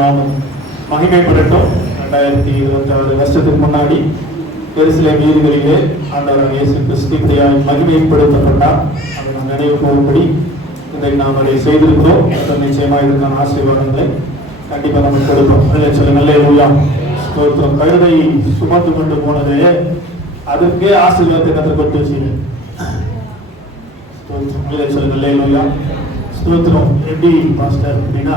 நாமம் மகிமைப்படட்டும். 2026 வருஷத்துக்கு முன்னாடி எருசலேம் வீதிகளிலே ஆண்டவர் இயேசு கிறிஸ்து இப்படியாய் மகிமைப்படுத்தப்பட்டார். அதை நாம் நினைவு போகும்படி இன்றைக்கு நாம் அதை செய்திருக்கிறோம். நிச்சயமாக இதற்கான ஆசீர்வாதங்களை கண்டிப்பாக நம்ம கொடுப்போம். அதில் சொல்ல நல்ல ஸ்தோத்திரம். கழுதை சுமந்து கொண்டு போனது அதற்கே ஆசீர்வாதத்தை கற்று கொண்டு வச்சுங்க. சொல்ல நல்ல ஸ்தோத்திரம். எப்படி பாஸ்டர் அப்படின்னா,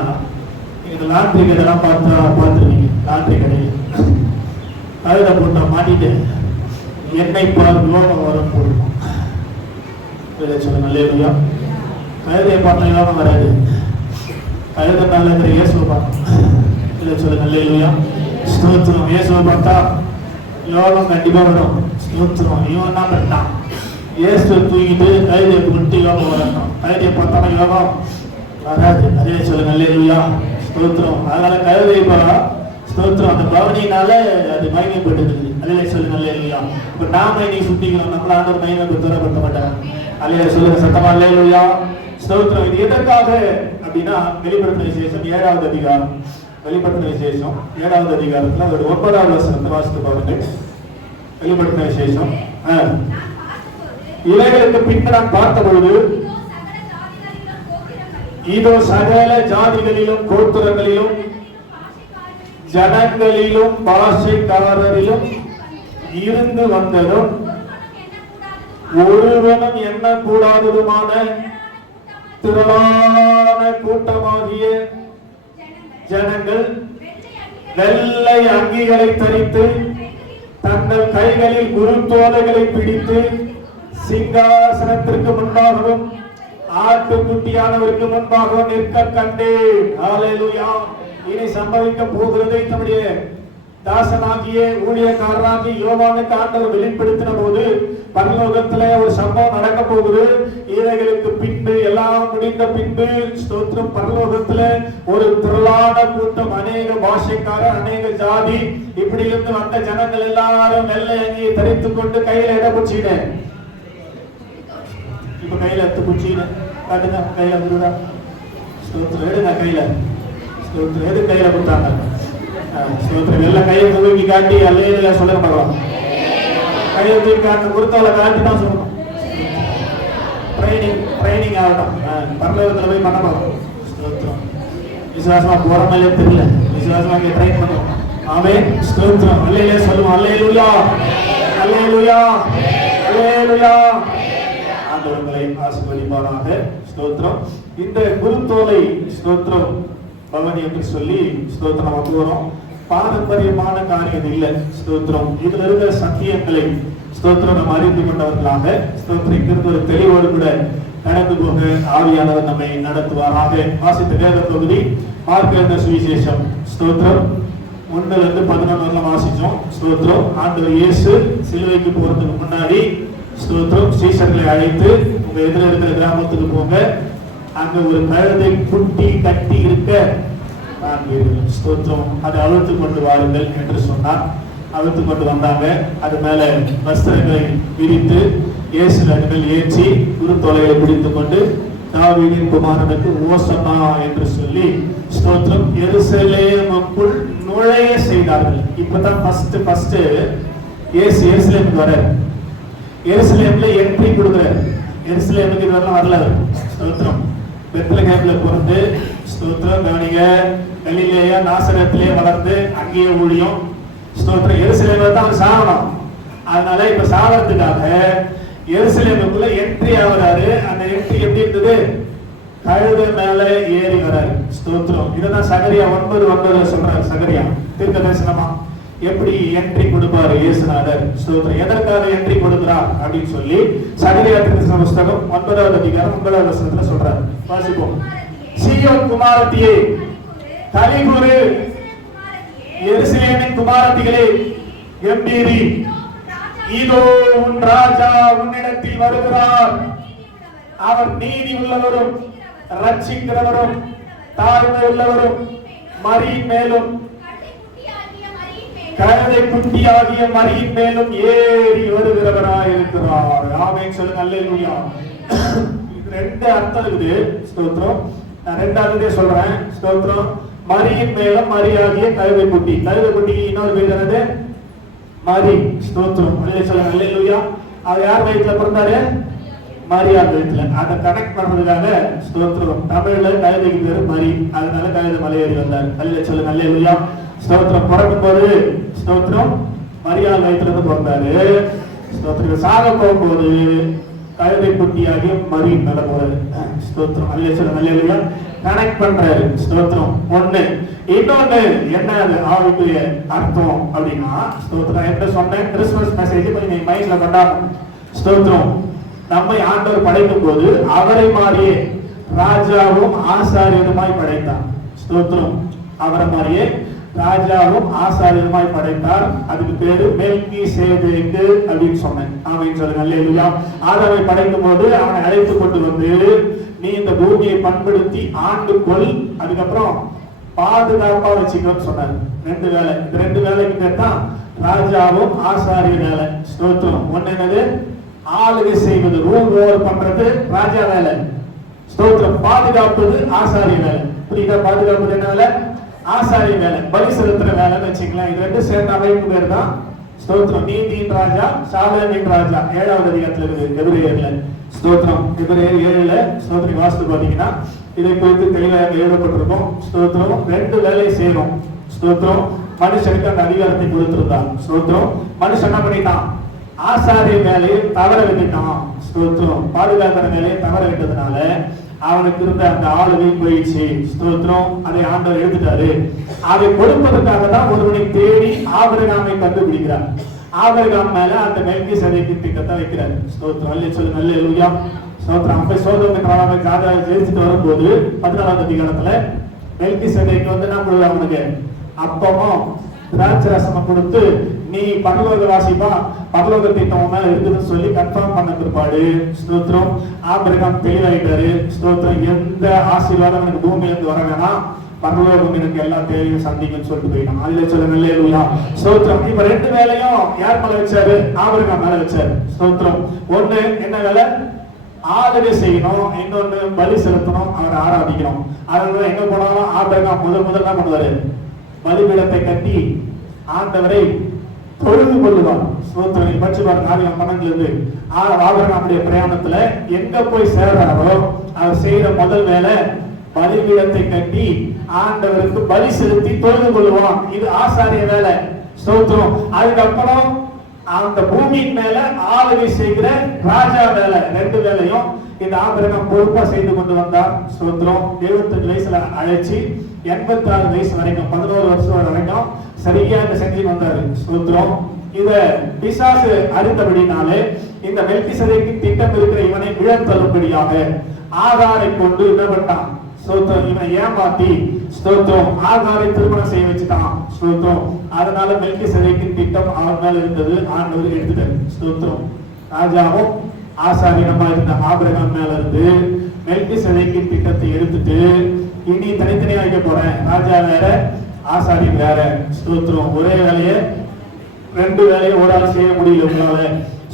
இந்த லாட்ரி கடையெல்லாம் பார்த்துருவீங்க. லாட்ரி கடையில் கழுதை போட்டா மாட்டிட்டு எண்ணெய் பால் யோகம் வரும் போடுவோம். சொல்ல நல்ல கழுதையை பார்த்தா யோகம் வராது. கழுதை மேல இருக்கிற இயேசுவை பார்க்கணும். சொல்ல நல்ல ஸ்தோத்திரம். இயேசுவை பார்த்தா யோகம் கண்டிப்பா வரும். ஸ்தோத்திரம். இவன் என்ன பண்ணான்? இயேசுவை தூக்கிட்டு கழுதையை விட்டு யோகம் வரணும். கழுதையை பார்த்தா யோகம் வராது. அதே சொல்ல நல்ல ஸ்தோத்திரம். அதனால கழுதை ஸ்தோத்திரம் அந்த பவனியினால அது மயங்கப்பட்டுருக்குது. அதே சொல்ல நல்ல இப்ப நாம நீ சுத்திக்கணும். நம்மள ஆண்டவர் மயங்க தூரப்படுத்த மாட்டாங்க. அலையா சொல்லுங்க சத்தமா அல்லேலூயா ஸ்தோத்திரம். இது எதற்காக அப்படின்னா, வெளிப்படுத்தின விசேஷம் 7வது அதிகாரம். வெளிப்படுத்தின விசேஷம் 7வது அதிகாரத்துல ஒரு 9வது வசனத்தை வாசித்து பாருங்க. வெளிப்படுத்தின விசேஷம் இவைகளுக்கு பின்னர் நான் பார்த்தபொழுது, இதோ சகல ஜாதிகளிலும் கோத்திரங்களிலும் ஜனங்களிலும் பாஷைக்காரரிலும் இருந்து வந்ததும் ஒருவனும் எண்ணக்கூடாததுமான திரளான கூட்டமாகிய ஜனங்கள் வெள்ளை அங்கிகளை தரித்து தங்கள் கைகளில் குருத்தோலைகளை பிடித்து சிங்காசனத்திற்கு முன்பாகவும் ஆட்டுக்குட்டியானவருக்கு முன்பாகவும் நிற்க கண்டேன். ஹல்லேலூயா. இனி சம்பவிக்க போகிறதை தம்முடைய தாசனாகிய ஊழியக்காரராகி யோவானுக்கு ஆண்டவர் வெளிப்படுத்தின போது பரலோகத்திலே ஒரு சம்பவம் நடக்க போகுது. இவைகளுக்கு பின்பு எல்லாம் முடிந்த பின்பு ஸ்தோத்திரம் பரலோகத்திலே ஒரு திரளான கூட்டம், அநேக பாஷைக்காரர், அநேக ஜாதி, இப்படி இருந்து வந்த ஜனங்கள் எல்லாரும் வெள்ளை அங்கியை தரித்துக் கொண்டு கையில இட புச்சினேன். இப்ப கையில எடுத்து புச்சினேன் காட்டுங்க. கையில விடுதா ஸ்தோத்திரம். எடுங்க கையில ஸ்தோத்திரம். எது கையில கொடுத்தாங்க? ஸ்தோத்திரம். எல்லாம் கையை தூக்கி காட்டி அல்லேலூயா சொல்ல பார்க்கலாம். கையை தூக்கி காட்டி குருத்தோலை காட்டி தான் சொல்லணும். ட்ரைனிங் ஆகட்டும். பரலோகத்துல போய் பண்ண பார்க்கலாம். ஸ்தோத்திரம். விசுவாசமா போற மாதிரியே தெரியல. விசுவாசமா இங்க ட்ரைன் பண்ணுவோம். ஆமென். ஸ்தோத்திரம். அல்லேலூயா சொல்லுவோம். அல்லேலூயா அல்லேலூயா அல்லேலூயா. ஆண்டவரை ஆசீர்வதிப்பாராக. ஸ்தோத்திரம். இந்த குருத்தோலை ஸ்தோத்திரம் பவனி என்று சொல்லி ஸ்தோத்திரம் நமக்கு வரும். பாரம்பரியமான காரியம் இல்லை. ஸ்தோத்திரம். இதுல இருக்கிற சத்தியங்களை ஸ்தோத்திரம் நம்ம அறிந்து கொண்டவர்களாக ஸ்தோத்திரம் இங்கிருந்து ஒரு தெளிவோடு கூட நடந்து போக ஆவியானவர் நம்மை நடத்துவாராக. வாசித்த வேத பகுதி மார்க் எழுதின சுவிசேஷம் ஸ்தோத்திரம் 1-11 வாசிச்சோம். ஸ்தோத்திரம். ஆண்டவர் இயேசு சிலுவைக்கு போறதுக்கு முன்னாடி ஸ்தோத்திரம் சீஷர்களை அழைத்து, உங்க எதிர இருக்கிற கிராமத்துக்கு போங்க, அங்க ஒரு கழுதை குட்டி கட்டி இருக்க ஸ்தோத்திரம், அதை அழுத்து கொண்டு வாருங்கள் என்று சொன்னார். அழுத்து கொண்டு வந்தாங்க. அது மேல வஸ்திரங்களை விரித்து இயேசு மேல் ஏற்றி குருத்தோலைகளை பிடித்துக் கொண்டு தாவீதின் குமாரனுக்கு ஓசன்னா என்று சொல்லி ஸ்தோத்திரம் எருசலேமுக்குள் நுழைய செய்தார்கள். இப்பதான் ஃபர்ஸ்ட் இயேசு எருசலேமுக்கு வர, எருசலேம்ல என்ட்ரி கொடுக்குறார். எருசலேமுக்கு இதெல்லாம் வரல. ஸ்தோத்திரம். பெத்லகேம்ல பிறந்து ஸ்தோத்திரம் கவனிங்க, கலிலேயா நாசரத்திலே வளர்ந்து அங்கேயே ஊழியம். ஸ்தோத்திரம். எருசலேம்ல தான் அவர் சாகணும். அதனால இப்ப சாகிறதுக்காக எருசலேமுக்குள்ள என்ட்ரி ஆகிறாரு. அந்த என்ட்ரி எப்படி இருந்தது? கழுதை மேல ஏறி வராரு. ஸ்தோத்திரம். இதுதான் சகரியா 9:9 சொல்றாரு. சகரியா தீர்க்க தரிசனமா எப்படி என்ட்ரி கொடுப்பாரு இயேசுநாதர். ஸ்தோத்திரம். எதற்காக என்ட்ரி கொடுக்கிறார் அப்படின்னு சொல்லி சகரியா தீர்க்க புத்தகம் 9வது அதிகாரம் 9வது வசனத்துல சொல்றாரு. வாசிப்போம். சீயோன் குமாரத்தியே கலிகுரு, எருசலேமின் குமாரத்திகளே கம்பீரி, இதோ உன் ராஜா உன்னிடத்தில் வருகிறார். அவர் நீதி உள்ளவரும் ரட்சிக்கிறவரும் தாழ்மை உள்ளவரும் மரியின் மேலும் கழுதை குட்டியாகிய மரியின் மேலும் ஏறி வருகிறவராய் இருக்கிறார். ஆமென் சொல்லுங்க. அல்லேலூயா. ரெண்டு அர்த்தம் இருக்குது. ஸ்தோத்திரம். நான் ரெண்டாவதே சொல்றேன். ஸ்தோத்திரம். மரியின் மேல மரியாகிய கழுதை குட்டி. கழுதை குட்டி இன்னொரு பேர் என்னது? மரி. ஸ்தோத்திரம். சொல்லுங்க அல்லேலூயா. அவர் யார் வயிற்றுல பிறந்தாரு? மரியாள் வயிற்றுல. அதை கனெக்ட் பண்றதுக்காக ஸ்தோத்திரம். தமிழ்ல கழுதைக்கு பேரு மரி, அதனால கழுதை மலையேறி வந்தார். அல்ல சொல்லுங்க அல்லேலூயா. ஸ்தோத்திரம். பிறக்கும் போது ஸ்தோத்திரம் மரியாள் வயிற்றுல இருந்து பிறந்தாரு. ஸ்தோத்திரம். சாக போகும்போது கழுதை குட்டியாகிய மரி மேல போறாரு. ஸ்தோத்திரம். அல்ல சொல்லுங்க அல்லேலூயா. கனெக்ட் பண்றாரு. ஸ்தோத்திரம். ஒண்ணு. இன்னொன்னு என்ன ஆவிக்குரிய அர்த்தம் அப்படின்னா, ஸ்தோத்திரம் என்ன சொன்னேன், கிறிஸ்துமஸ் மெசேஜ் கொஞ்சம் மைண்ட்ல கொண்டாடணும். ஸ்தோத்திரம். நம்மை ஆண்டவர் படைக்கும் போது அவரை மாதிரியே ராஜாவும் ஆசாரியருமாய் படைத்தார். ஸ்தோத்திரம். அவரை மாதிரியே ராஜாவும் ஆசாரியருமாய் படைத்தார். அதுக்கு பேரு மெல்கிசேதேக்கு அப்படின்னு சொன்னேன். ஆமென் சொல்லுங்க அல்லேலூயா. ஆதாமை படைக்கும் போது அவனை அழைத்து கொண்டு வந்து, நீ இந்த பூமியை பண்படுத்தி ஆண்டு கொள், அதுக்கப்புறம் பாதுகாப்பா வச்சுக்கணும்னு சொன்னார். 2 வேலை. இந்த 2 வேலைக்கு பேர் தான் ராஜாவும் ஆசாரிய வேலை. ஸ்தோத்திரம். ஒண்ணு என்னது? ஆளுகை செய்வது, ரூல் ஓவர் பண்றது ராஜா வேலை. ஸ்தோத்திரம். பாதுகாப்பது ஆசாரிய வேலை. புரியுதா? பாதுகாப்பது என்ன வேலை? ஆசாரிய வேலை. பலி செலுத்துற வேலைன்னு வச்சுக்கலாம். இது 2 சேர்ந்த அமைப்பு பேர் தான் ஸ்தோத்திரம். நீதியின் ராஜா, சாலமின் ராஜா. 7வது அதிகாரத்துல இருக்குது எபிரேயர்ல. ஸ்தோத்திரம். எபிரேயர் 7ல ஸ்தோத்திரம் வாஸ்து பாத்தீங்கன்னா இதை குறித்து தெளிவாக எழுதப்பட்டிருக்கும். ஸ்தோத்திரம். 2 வேலையை செய்யணும். ஸ்தோத்திரம். மனுஷனுக்கு அந்த அதிகாரத்தை கொடுத்திருந்தான். ஸ்தோத்திரம். மனுஷன் என்ன பண்ணிட்டான்? ஆசாரிய வேலையை தவற விட்டுட்டான். ஸ்தோத்திரம். பாதுகாக்கிற வேலையை தவற விட்டதுனால அவனுக்கு இருந்த அந்த ஆளுகை போயிடுச்சு. ஸ்தோத்திரம். அதை ஆண்டவர் எடுத்துட்டாரு. அதை கொடுப்பதற்காக தான் ஒருவனை தேடி ஆபிரகாமை கண்டுபிடிக்கிறார். ஆபிரகாம் மேல அந்த மெல்கிசேதேக்கு திட்டத்தை வைக்கிறார். ஸ்தோத்திரம். அல்லே சொல்லுங்க அல்லேலூயா. ஸ்தோத்திரம். அப்ப சோதோம் என்ற ராஜாவை ஜெயிச்சுட்டு வரும்போது 14வது அதிகாரத்துல மெல்கிசேதேக்கு வந்து நம்ம அவனுக்கு அப்பமும் திராட்சை ரசம் கொடுத்து, நீ பரலோக வாசிப்பா, பரலோக திட்டம் மேல இருக்குதுன்னு சொல்லி கன்ஃபார்ம் பண்ண பிற்பாடு ஸ்தோத்திரம் ஆபிரகாம் தெளிவாயிட்டாரு. ஸ்தோத்திரம். எந்த ஆசீர்வாதம் எனக்கு பூமியில இருந்து வர வேணாம், பரலோகம் எனக்கு எல்லா தேவையும் சந்திக்கும்னு சொல்லிட்டு போயிட்டான். அதுல சொல்லுங்க அல்லேலூயா. ஸ்தோத்திரம். இப்ப 2 வேலையும் யார் மேல வச்சாரு? ஆபிரகாம் மேல வச்சாரு. ஸ்தோத்திரம். ஒண்ணு என்ன வேலை? ஆளுகை செய்யணும். இன்னொன்னு பலி செலுத்தணும், அவரை ஆராதிக்கணும். அதனால எங்க போனாலும் ஆபிரகாம் முதல் என்ன பண்ணுவாரு? பலிபீடத்தை கட்டி ஆண்டவரை தொழுது கொள்ளுவார். ஸ்தோத்திரம். பட்சி பாருங்க ஆதியாகமம் 12ல இருந்து ஆபிரகாமுடைய பிரயாணத்துல எங்க போய் சேர்றாரோ அவர் செய்யற முதல் வேலை பலிபீடத்தை கட்டி ஆண்டவருக்கு பலி செலுத்தி தொழுது கொள்ளுவான். இது ஆசாரிய வேலை. ஸ்தோத்திரம். அதுக்கப்புறம் அந்த பூமியின் மேல ஆளுகை செய்கிற ராஜா வேலை. 2 வேலையும் இந்த ஆபிரகாம் பொறுப்பா செய்து கொண்டு வந்தார். ஸ்தோத்திரம். 75 வயசுல அழைச்சி 86 வயசு வரைக்கும் 11 வருஷம் வரைக்கும் சரியா செஞ்சு வந்தாரு. ஸ்தோத்திரம். இத பிசாசு அறிந்தபடினாலே இந்த மெல்கிசேதேக்கு திட்டம் இருக்கிற இவனை விழத்தள்ளும்படியாக ஆகாரை கொண்டு என்ன பண்ணான்? ஸ்தோத்திரம். இவனை ஏமாத்தி ஸ்தோத்திரம் ஆகாரை திருமணம் செய்ய வச்சுட்டான். ஸ்தோத்திரம். அதனால மெல்கிசேதேக்கு திட்டம் அவன் மேல இருந்தது. ஆண்டவர் எடுத்துட்டாரு. ஸ்தோத்திரம். ராஜாவும் ஆசாரியனமா இருந்த ஆபிரகாம் மேல இருந்து மெல்கிசேதேக்கு திட்டத்தை எடுத்துட்டு இனி தனித்தனியா வைக்க போறேன். ராஜா வேற, ஆசாரியன் வேற. ஸ்தோத்திரம். ஒரே வேலையை 2 வேலையை ஒரு ஆள் செய்ய முடியல உங்களால.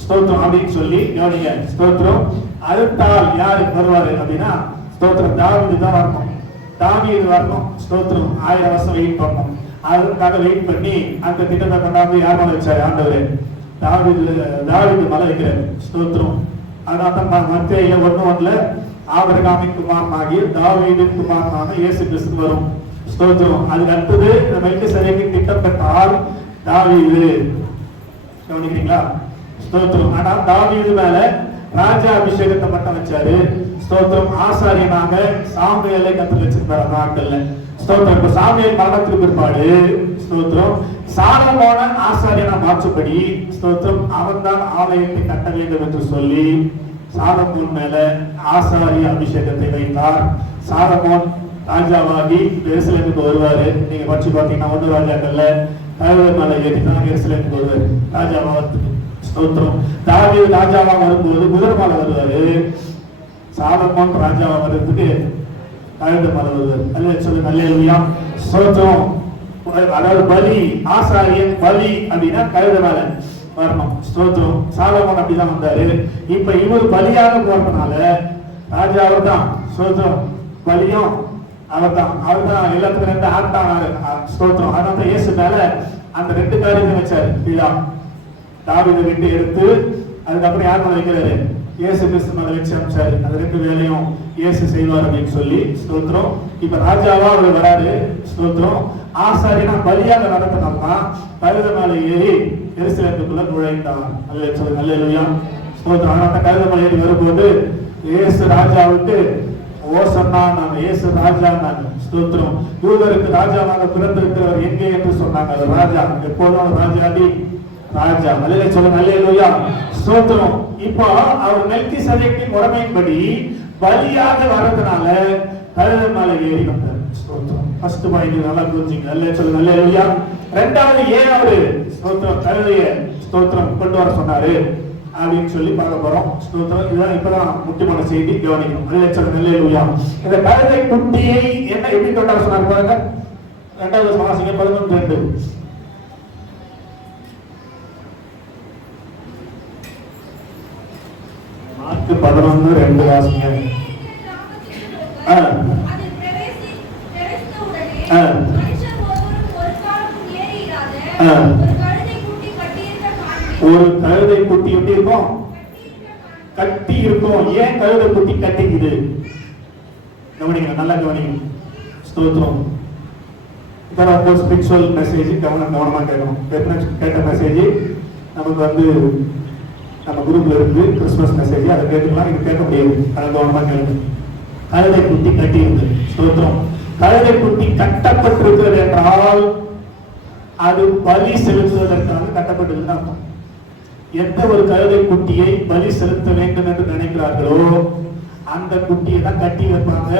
ஸ்தோத்திரம். அப்படின்னு சொல்லி கவனிங்க. ஸ்தோத்திரம். அடுத்தால் யாரு வருவாரு அப்படின்னா ஸ்தோத்திரம் தாவீது தான் வரணும். தாவீது வரணும். ஸ்தோத்திரம். 1000 வருஷம் வெயிட் பண்ணணும். அதுக்காக வெயிட் பண்ணி அந்த திட்டத்தை கொண்டாந்து யார் மேல வச்சாரு? ஆண்டவர் தாவீது மேல வைக்கிறாரு. ஸ்தோத்திரம். அதனால மத்தேயு 1:1 ஆபிரகாமின் குமாரனாகிய தாவீதின் குமாரனான இயேசு கிறிஸ்து வரும். ஸ்தோத்திரம். அதுக்கு அடுத்தது மெல்கிசேதேக்கு திட்டம் பெற்றால் தாவீது. கவனிக்கிறீங்களா? ஸ்தோத்திரம். ஆனா தாவீது மேல ராஜா அபிஷேகத்தை மட்டும் வச்சாரு. ஸ்தோத்திரம். ஆசாரியனாக சாமுவேலை கத்து வச்சிருப்பாரு அந்த நாட்கள்ல. ஸ்தோத்திரம். இப்ப சாமுவேல் மரணத்துக்கு பிற்பாடு ஸ்தோத்திரம் சாலமோனை ஆசாரியனா மாற்றும்படி ஸ்தோத்திரம் அவன் தான் ஆலயத்தை கட்ட வேண்டும் என்று சொல்லி சாலமோன் மேல ஆசாரிய அபிஷேகத்தை வைத்தார். சாலமோன் ராஜாவாகி எருசலேமுக்கு வருவாரு. நீங்க படிச்சு பாத்தீங்கன்னா 1 ராஜாக்கள்ல கழுதை மேல ஏறிதான் எருசலேமுக்கு வருவாரு ராஜாவாகிறதுக்கு. ஸ்தோத்திரம். தாவீது ராஜாவா வரும்போது குதிரை மேல வருவாரு. சாலமோன் ராஜாவா வர்றதுக்கு கழுதை மேல வருவாரு. அல்ல சொல்லுங்க அல்லேலூயா. ஸ்தோத்திரம். அதாவது பலி, ஆசாரியன் பலி அப்படின்னா கழுதை மேல வரணும். ஸ்தோத்திரம். சாலமோன் அப்படிதான் வந்தாரு. இப்ப இவர் பலியாக போறதுனால ராஜாவை தான் ஸ்தோத்திரம் பலியும் அவர்தான் எல்லாத்துக்கும் ரெண்டு ஆட்டானாரு. ஸ்தோத்திரம். அதனால இயேசு மேல அந்த ரெண்டு காரியத்தை வச்சாரு. பிதா தாவீதை விட்டு எடுத்து அதுக்கப்புறம் யார் மேல வைக்கிறாரு? இயேசு கிறிஸ்து மேல வச்சு அமைச்சாரு. அது ரெண்டு வேலையும் இயேசு செய்வார் அப்படின்னு சொல்லி ஸ்தோத்திரம். இப்ப ராஜாவா அவர் வராரு. ஸ்தோத்திரம். ஆசாரியனா பலியாக நடத்தினோம்னா கழுதை மேல ஏறி எருசலேமுக்குள்ள நுழைந்தான். அல்லேலூயா. ஸ்தோத்திரம். அதனால கழுதை மேல ஏறி வரும்போது இயேசு ராஜாவுக்கு ஓசன்னா இயேசு ராஜா. ஸ்தோத்திரம். யூதருக்கு ராஜாவாக பிறந்திருக்கிறவர் எங்கே என்று சொன்னாங்க. ராஜா எப்போதும் ராஜாடி ராஜா. அல்லேலூயா சொல்லுங்க. அல்லேலூயா. ஸ்தோத்திரம். இப்போ அவர் மெல்கிசேதேக்கின் முறைமையின்படி பலியாக வர்றதுனால கழுதை மேல ஏறி வந்தார். ஸ்தோத்திரம். ஃபர்ஸ்ட் பாயிண்ட் நல்லா புரிஞ்சுங்க. அல்லேலூயா சொல்லுங்க. அல்லேலூயா. ரெண்டாவது ஏன் அவரு ஸ்தோத்திரம் கழுதைய ஸ்தோத்திரம் கொண்டு வர சொன்னாரு அப்படின்னு சொல்லி பார்க்க போறோம். ஸ்தோத்திரம். இதுதான் இப்பதான் முக்கியமான செய்தி, கவனிக்கணும். அல்லேலூயா சொல்லுங்க. அல்லேலூயா. இந்த கழுதை குட்டியை என்ன எப்படி கொண்டு வர சொன்னார் பாருங்க. ரெண்டாவது வாசிங்க 11:2. மார்க் 11:2 வாசிங்க. ஒரு கழுதை குட்டி எப்படி இருக்கும்? கட்டி இருக்கும். ஏன் கழுதை குட்டி கட்டிக்குது? கவனிங்க, நல்லா கவனிங்க. ஸ்தோத்திரம். இதெல்லாம் ஒரு ஸ்பிரிச்சுவல் மெசேஜ். கவனமா கேட்கணும். கேட்ட மெசேஜ் நமக்கு வந்து நம்ம குரூப்ல இருக்கு. கிறிஸ்துமஸ் மெசேஜ் அதை கேட்டுக்கலாம். இது கேட்க முடியாது. அதை கவனமா கேட்கணும். கழுதை குட்டி கட்டி இருக்கு. ஸ்தோத்திரம். கழுதை குட்டி கட்டப்பட்டிருக்கிறது என்றால் அது பலி செலுத்துவதற்காக கட்டப்பட்டிருக்குன்னு அர்த்தம். எந்த ஒரு கழுதை குட்டியை பலி செலுத்த வேண்டும் என்று நினைக்கிறார்களோ அந்த குட்டியை தான் கட்டி வைப்பாங்க.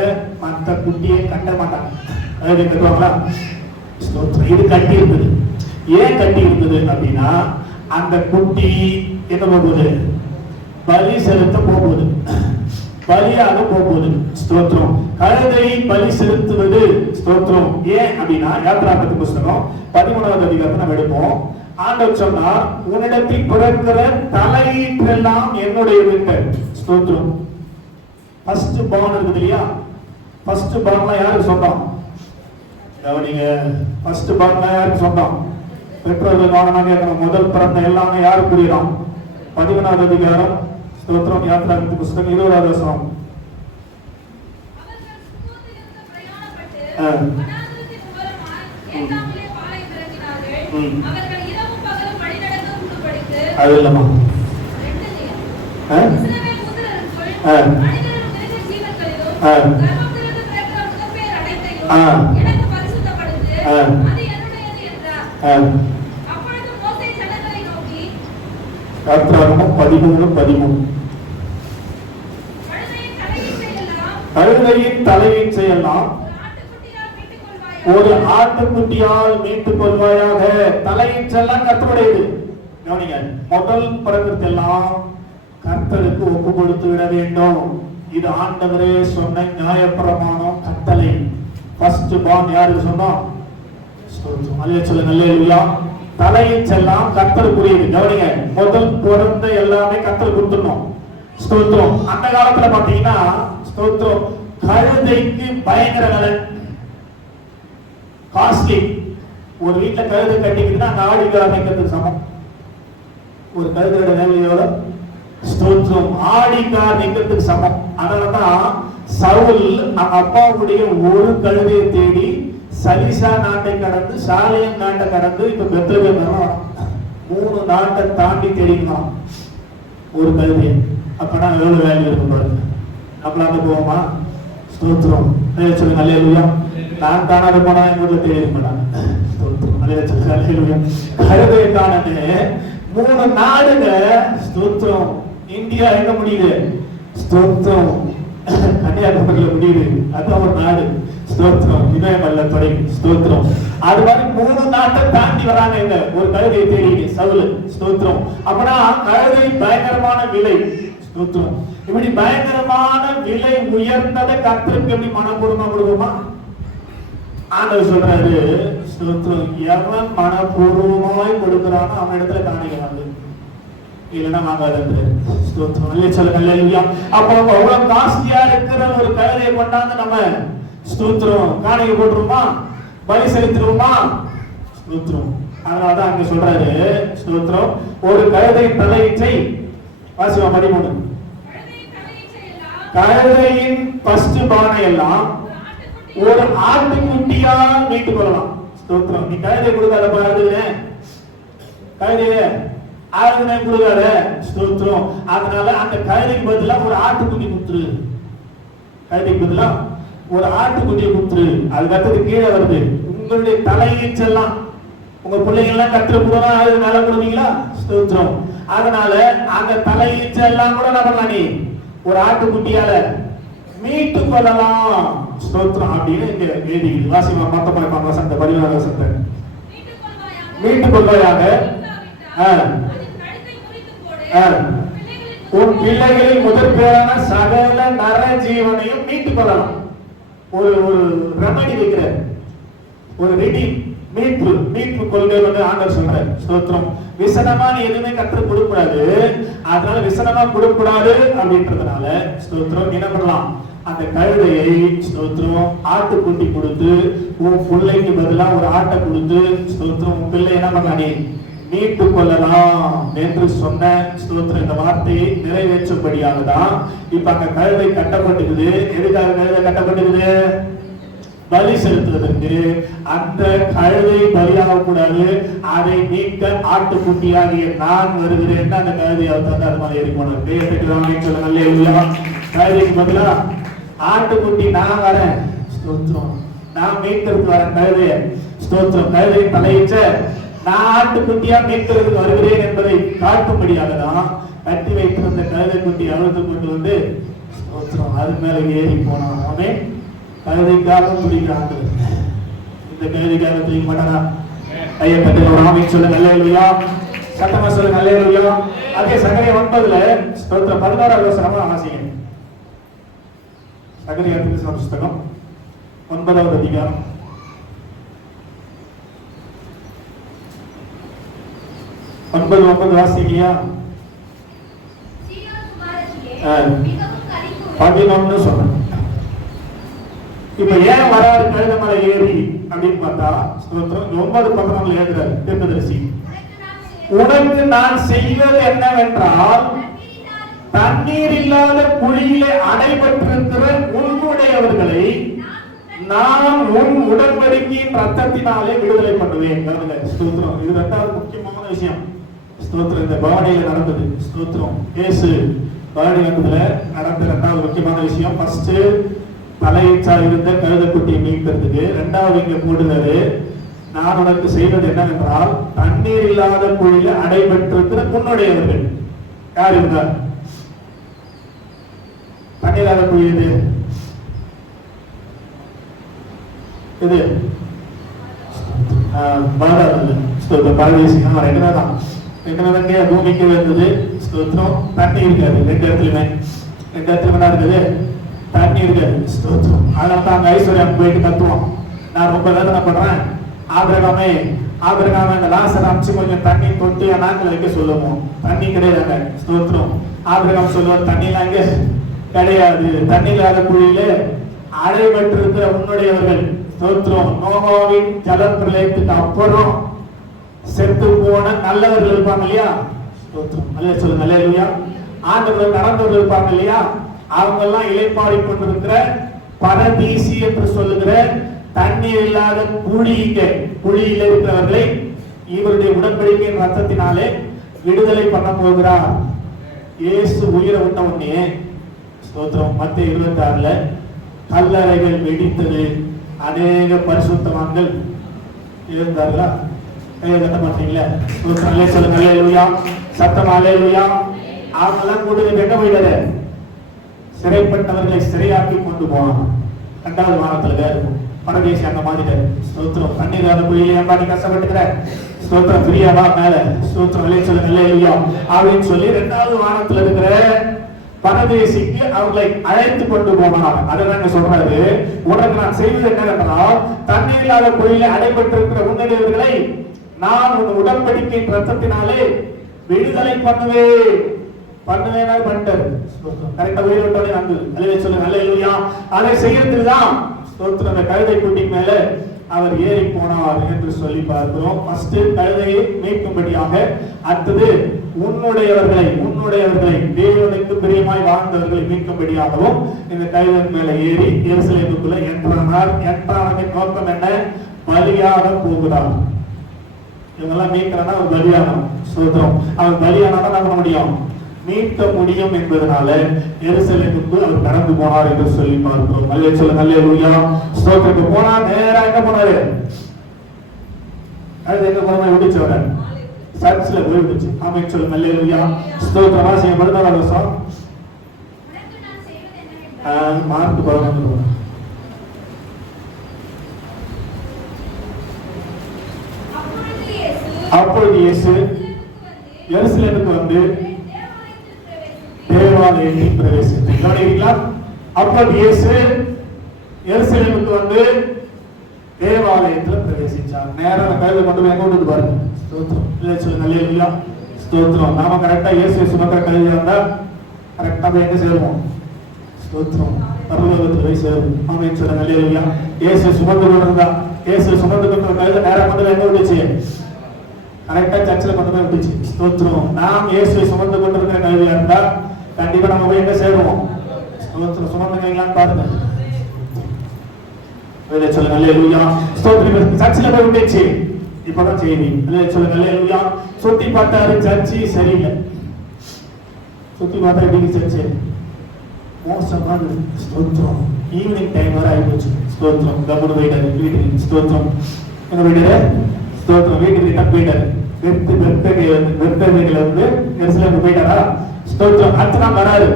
மற்ற குட்டியை கட்ட மாட்டாங்க. கழுதை கட்டுவாங்களா? இது கட்டி இருக்குது. ஏன் கட்டி இருக்குது அப்படின்னா அந்த குட்டி என்ன போகுது? பலி செலுத்த போகுது. பலியாக போகுது. ஸ்தோத்திரம். கழுதை பலி செலுத்துவது. ஸ்தோத்திரம். ஏன் அப்படின்னா யாத்திராகம புத்தகம் 13வது அதிகாரத்தை நம்ம எடுப்போம். ஆண்டவர் சொன்னார், உன்னிடத்தில் பிறக்கிற தலையீற்றெல்லாம் என்னுடைய வீட்டர். ஸ்தோத்திரம். ஃபர்ஸ்ட் பார்ன் இருக்குது இல்லையா? ஃபர்ஸ்ட் பார்ன்லாம் யாருக்கு சொந்தம்? கவனிங்க. ஃபர்ஸ்ட் பார்ன்லாம் யாருக்கு சொந்தம்? பெற்றோர்கள் கவனமாக கேட்கணும். முதல் பிறந்த எல்லாமே யாருக்கு புரியும்? 11வது அதிகாரம். ஸ்தோத்திரம். யாத்திராகம புத்தகம் 20வது வசனம். அது இல்லமா யாத்திராகமம் 13:13. கழுதையின் தலையின் செய்யலாம் ஒரு ஆட்டுக்குட்டியால் மீட்டுக் கொள்வாயாக. தலையின் செல்லாம் கர்த்தருடையது. கவனிங்க. முதல் பிறந்தெல்லாம் கர்த்தருக்கு ஒப்பு கொடுத்து விட வேண்டும். இது ஆண்டவரே சொன்ன நியாயப்பிரமாணம், கட்டளை. ஃபர்ஸ்ட் பார்ன் யாருக்கு சொன்னோம்? ஸ்தோத்திரம். அல்லேலூயா சொல்லுங்க. அல்லேலூயா. தலையின் செல்லாம் கர்த்தருக்குரியது. கவனிங்க. முதல் பிறந்த எல்லாமே கர்த்தருக்கு கொடுத்துடணும். ஸ்தோத்திரம். அந்த காலத்துல பாத்தீங்கன்னா ஸ்தோத்திரம் கழுதைக்கு பயங்கர விலை, காஸ்ட்லி. ஒரு வீட்டுல கழுதை கட்டிக்கிட்டுனா அங்க ஆடிக்கார் நிக்கிறதுக்கு சமம். ஒரு கழுதையோட வேலையோட ஸ்தோத்திரம் ஆடிக்கார் நிக்கிறதுக்கு சமம். அதனாலதான் சவுல் அப்பாவுடைய ஒரு கழுதையை தேடி சலிசா நாட்டை கடந்து சாலேம் நாட்டை கடந்து இப்ப பெத்லகேம் 3 நாட்டை தாண்டி தேடிக்கலாம் ஒரு கழுதை. அப்பனா எவ்வளவு வேல்யூ இருக்கும் பாருங்க. நம்மளால போவோமா? ஸ்தோத்திரம். சொல்லுங்க. அல்லேலூயா. நான் தானே போனா எங்க வீட்டுல தேடி மாட்டாங்க. ஸ்தோத்திரம். அல்லேலூயா. கழுதையை காணனே 3 நாடுங்க. ஸ்தோத்திரம். இந்தியா எங்க முடியுது? ஸ்தோத்திரம். கன்னியாகுமரியில முடியுது. அதுதான் ஒரு நாடு. ஸ்தோத்திரம். இமயமல்ல தொடங்கி. ஸ்தோத்திரம். அது மாதிரி 3 நாட்டை தாண்டி வராங்க இங்க ஒரு கழுதையை தேடி சவுல். ஸ்தோத்திரம். அப்பனா கழுதை பயங்கரமான விலை. ஸ்தோத்திரம். இப்படி பயங்கரமான விலை உயர்ந்ததை கர்த்தருக்கு எப்படி மனப்பூர்வமா கொடுக்குமா? ஆண்டவர் சொல்றாரு, ஸ்தோத்திரம், எவன் மனப்பூர்வமாய் கொடுக்கிறானோ அவன் இடத்துல காணிக்கிறாங்க, இல்லைன்னா வாங்காது. ஸ்தோத்திரம். சொல்லுங்க. அப்போ அவ்வளவு காஸ்ட்லியா இருக்கிற ஒரு கழுதையை கொண்டாந்து நம்ம ஸ்தோத்திரம். காணிக்கை போட்டுருமா, பலி செலுத்திடுவோமா, ஸ்தோத்திரம். அதனாலதான் அங்க சொல்றாரு ஸ்தோத்திரம், ஒரு கழுதை தலையீற்றை வாசிவா 13. கழுதையின் ஃபர்ஸ்ட் பானை எல்லாம் ஒரு ஆட்டுக்குட்டியா மீட்டு கொள்ளலாம். ஸ்தோத்திரம். நீ கழுதை கொடுக்காத பாருங்க, கழுதைய ஆளுநை கொடுக்காத. ஸ்தோத்திரம். அதனால அந்த கழுதைக்கு பதிலா ஒரு ஆட்டுக்குட்டி குத்துரு, கழுதைக்கு பதிலா ஒரு ஆட்டுக்குட்டியை குத்துரு. அதுக்கு அடுத்தது கீழே வருது, உங்களுடைய தலையீச்செல்லாம் உங்க பிள்ளைங்க எல்லாம் கற்றுக் கொடுனா அது மேல கொடுவீங்களா, ஸ்தோத்திரம். அதனால அந்த தலையீச்செல்லாம் கூட என்ன பண்ணலாம், நீ ஒரு ஆட்டுக்குட்டியால மீட்டு கொள்ளலாம், ஸ்தோத்திரம் அப்படின்னு இங்க எழுதிக்குது. வாசிமா 16 வசனத்தை மீட்டு கொள்வாயாக, உன் பிள்ளைகளின் முதற் பேரான சகல நர ஜீவனையும் மீட்டு கொள்ளலாம். ஒரு ரெமடி வைக்கிற, ஒரு ரெடி மீட்பு கொள்கை வந்து ஆண்டவர் சொல்றாரு. ஸ்தோத்திரம். விசனமா நீ எதுவுமே கற்றுக் கொடுக்கூடாது, அதனால விசனமா கொடுக்கூடாது அப்படின்றதுனால ஸ்தோத்திரம் என்ன பண்ணலாம், அந்த கழுதையை ஸ்தோத்திரம் ஆட்டுக்குட்டி கொடுத்து உன் பிள்ளைக்கு பதிலா ஒரு ஆட்டை கொடுத்து ஸ்தோத்திரம் உன் பிள்ளை என்ன பண்ண நீ மீட்டு கொள்ளலாம் என்று சொன்ன ஸ்தோத்திரம். இந்த வார்த்தையை நிறைவேற்றும்படியாக தான் இப்ப அங்க கழுதை கட்டப்பட்டுக்குது. எதுக்காக கழுதை கட்டப்பட்டுக்குது, பலி செலுத்துவதற்கு. அந்த கழுதை பலியாக கூடாது, அதை நீக்க ஆட்டுக்குட்டியாகிய நான் வருகிறேன். அந்த கழுதையை தந்து அது மாதிரி ஏறி போனார். கழுதைக்கு பதிலா ஆட்டுக்குட்டி நான் வரேன், ஸ்தோத்திரம். நான் மீட்கிறதுக்கு வரேன் கழுதைய, ஸ்தோத்திரம். கழுதை தலையிட்ட நான் ஆட்டுக்குட்டியா மீட்கிறதுக்கு வருகிறேன் என்பதை காட்டும்படியாக தான் கட்டி வைத்திருந்த கழுதை குட்டி அழுத்து கொண்டு வந்து ஸ்தோத்திரம் அது மேல ஏறி போனான். அவனே கழுதைக்காக துடிக்கிறாங்க. இந்த கழுதைக்காக துடிக்க மாட்டானா? கையை கட்டி ஒரு ஆமை சொல்லுங்க, அல்லேலூயா. சத்தமா சொல்லுங்க, அல்லேலூயா. அதே சகரியா 9 ஸ்தோத்திரம் 16 வசனமா வாசிங்க. சகரியா புஸ்தகம் 9வது அதிகாரம் 9 வாசிக்கியா? 11 சொன்ன. இப்ப ஏன் வராது கழுத மலை ஏறி அப்படின்னு பார்த்தா ஸ்தோத்திரம் 9:11 எழுதுறாரு தீர்க்கதரிசி. உனக்கு நான் செய்வது என்னவென்றால், தண்ணீர் இல்லாத குழியிலே அடைபட்டிருக்கிற உன்னுடையவர்களை நான் உன் உடன்படிக்கையின் ரத்தத்தினாலே விடுதலை பண்ணுவேன். ஸ்தோத்திரம். இது 2வது முக்கியமான விஷயம். ஸ்தோத்திரம். இந்த பவனியில நடந்தது. ஸ்தோத்திரம். இயேசு பவனி வந்ததுல நடந்த 2வது முக்கியமான விஷயம். ஃபர்ஸ்ட் தலையீச்சா இருந்த கழுதைக்குட்டியை மீட்கிறதுக்கு. 2வது இங்க போடுறாரு, நான் உனக்கு செய்வது என்னவென்றால், தண்ணீர் இல்லாத குழியில அடைபட்டிருக்கிற உன்னுடையவர்கள். யார் இருந்தார்? தண்ணீர் இல்லாத குழி இது இது பூமிக்கு வந்தது. ஸ்தோத்திரம். தண்ணி இருக்காது 2 இடத்துலயுமே. 2 இடத்துல இருக்குது தண்ணி இருக்காது. ஸ்தோத்திரம். அதனால தான் அங்க ஐஸ்வர்யம் போயிட்டு கத்துவோம், நான் ரொம்ப வேதனை பண்றேன். ஆபிரகாமே அந்த லாசர் அமிச்சு கொஞ்சம் தண்ணி தொட்டி நாக்கில் வைக்க சொல்லுவோம். தண்ணி கிடையாது. ஸ்தோத்திரம். ஆபிரகாம் சொல்லுவார், தண்ணிலாம் இங்க கிடையாது. தண்ணி இல்லாத குழியில அடைபட்டிருக்கிற உன்னுடையவர்கள். ஸ்தோத்திரம். நோவாவின் ஜல பிரளயத்துக்கு அப்புறம் செத்து போன நல்லவர்கள் இருப்பாங்க இல்லையா, ஸ்தோத்திரம். அல்லே சொல்லுங்க, அல்லேலூயா. ஆண்டவர்கள் நடந்தவர்கள் இருப்பாங்க இல்லையா, அவங்க எல்லாம் இளைப்பாடி கொண்டிருக்கிற பரதீசி என்று சொல்லுகிற தண்ணீர் இல்லாத குழியில இருக்கிறவர்களை இவருடைய உடன்படிக்கையின் ரத்தத்தினாலே விடுதலை பண்ண போகிறார். இயேசு உயிரை விட்ட உடனே ஸ்தோத்திரம் மத்தேயு 26 கல்லறைகள் வெடித்தது. அநேக பரிசுத்தவான்கள் இருந்தார்களா? கட்ட மாட்டீங்களா? சொல்லுங்க, அல்லேலூயா. சத்தமா அல்லேலூயா. அவங்கெல்லாம் கூட்டு எங்க போயிட்டாரு? சிறைப்பட்டவர்களை சிறையாக்கி கொண்டு போனாங்க. 2வது வாரத்துல இருக்கும் பரதேசி அங்க மாத்திட்டாரு. ஸ்தோத்திரம். தண்ணீர் குழியில ஏம்பாடி கஷ்டப்பட்டுக்கிற, ஸ்தோத்திரம் பிரியாவா மேல, ஸ்தோத்திரம் அல்லே சொல்லுங்க, அல்லேலூயா அப்படின்னு சொல்லி 2வது வாரத்துல இருக்கிற பரதேசிக்கு அவர்களை அழைத்து கொண்டு போனார். அதான் சொல்றாரு, உனக்கு நான் செய்வது என்னவென்றால், தண்ணீர் இல்லாத குழியில அடைபட்டிருக்கிற உன்னுடையவர்களை நான் உன் உடன்படிக்கையின் ரத்தத்தினாலே விடுதலை பண்ணுவேன். பண்ணிட்டாரு. கரெக்டா உயிரோட்டோட நம்பு. அல்லே சொல்லுங்க, அல்லேலூயா. அதை செய்யறதுதான் ஸ்தோத்திரம். அந்த கழுதை குட்டி மேல அவர் ஏறி போனார் என்று சொல்லி பார்க்கிறோம். ஃபர்ஸ்ட் கழுதையை மீட்கும்படியாக, அடுத்தது உன்னுடையவர்களை தேவனுக்கு பிரியமாய் வாழ்ந்தவர்களை மீட்கும்படியாகவும் இந்த கழுதை மேல ஏறி எருசலேமுக்குள்ள என்றானதின் நோக்கம் என்ன? பலியாக போகிறார். இவங்கெல்லாம் மீட்கிறான்னா அவர் பலியானம். ஸ்தோத்திரம். அவர் பலியானா என்ன பண்ண முடியும்? மீட்க முடியும் என்பதனால எருசலேமுக்கு அவர் கடந்து போனார் என்று சொல்லி பார்க்கிறோம். அல்லே சொல்லுங்க, அல்லேலூயா. ஸ்தோத்திரத்துக்கு போனா நேரா எங்க போனாரு? அது எங்க போனா விடுச்சு? வர சர்ச்சில் போய் விடுச்சு. ஆமென் சொல்லுங்க, அல்லேலூயா. ஸ்தோத்திரம். வாசிங்க, 14 வருஷம் மார்க் 11. அப்பொழுது இயேசு எருசலேமுக்கு வந்து தேவாலயத்தில் பிரவேசித்தார். கவனிக்கிறீங்களா? அப்பொழுது இயேசு எருசலேமுக்கு வந்து தேவாலயத்தில் பிரவேசிச்சார். நேரா கையில கொண்டு போய் எங்க கொண்டு பாருங்க. ஸ்தோத்திரம். இல்ல சொல்லுங்க, அல்லேலூயா. ஸ்தோத்திரம். நாம கரெக்டா இயேசு சுமக்கிற கையில இருந்தா கரெக்டா போய் எங்க சேருவோம்? ஸ்தோத்திரம். பரலோகத்துல போய் சேருவோம். ஆமென் சொல்லுங்க, அல்லேலூயா. இயேசு சுமந்து கொண்டிருந்தா, இயேசு சுமந்து கொண்ட கையில நேரா கொண்டு எங்க விட்டுச்சு? கரெக்டா சர்ச்சில் கொண்டு போய் விட்டுச்சு. ஸ்தோத்திரம். நாம் இயேசுவை சுமந்து கொண்டிருக்கிற கையில இருந்தா கண்டிப்பா நம்ம போய் எங்க சேருவோம்? ஸ்தோத்திரம். சுமந்துங்களான்னு பாருங்க. சொல்லுங்க, அல்லேலூயா. ஸ்தோத்திரம். சர்ச்சில் போய் விட்டுச்சு. இப்பதான் செய்தி. சொல்லுங்க, அல்லேலூயா. சுத்தி பார்த்தாரு, சர்ச்சி சரியில்லை. சுத்தி பார்த்தா எப்படி சர்ச்சு? மோசமான. ஸ்தோத்திரம். ஈவினிங் டைம் வர ஆயிப்போச்சு. ஸ்தோத்திரம். கவனம் போயிட்டாரு வீட்டுக்கு. ஸ்தோத்திரம். எங்க போயிட்டாரு? ஸ்தோத்திரம். வீட்டுக்கு ரிட்டர்ன் போயிட்டாரு. வெர்த்தகையில வந்து எருசலேமுக்கு போயிட்டாரா? ஸ்தோத்திரம். அடுத்த நாள் வராரு.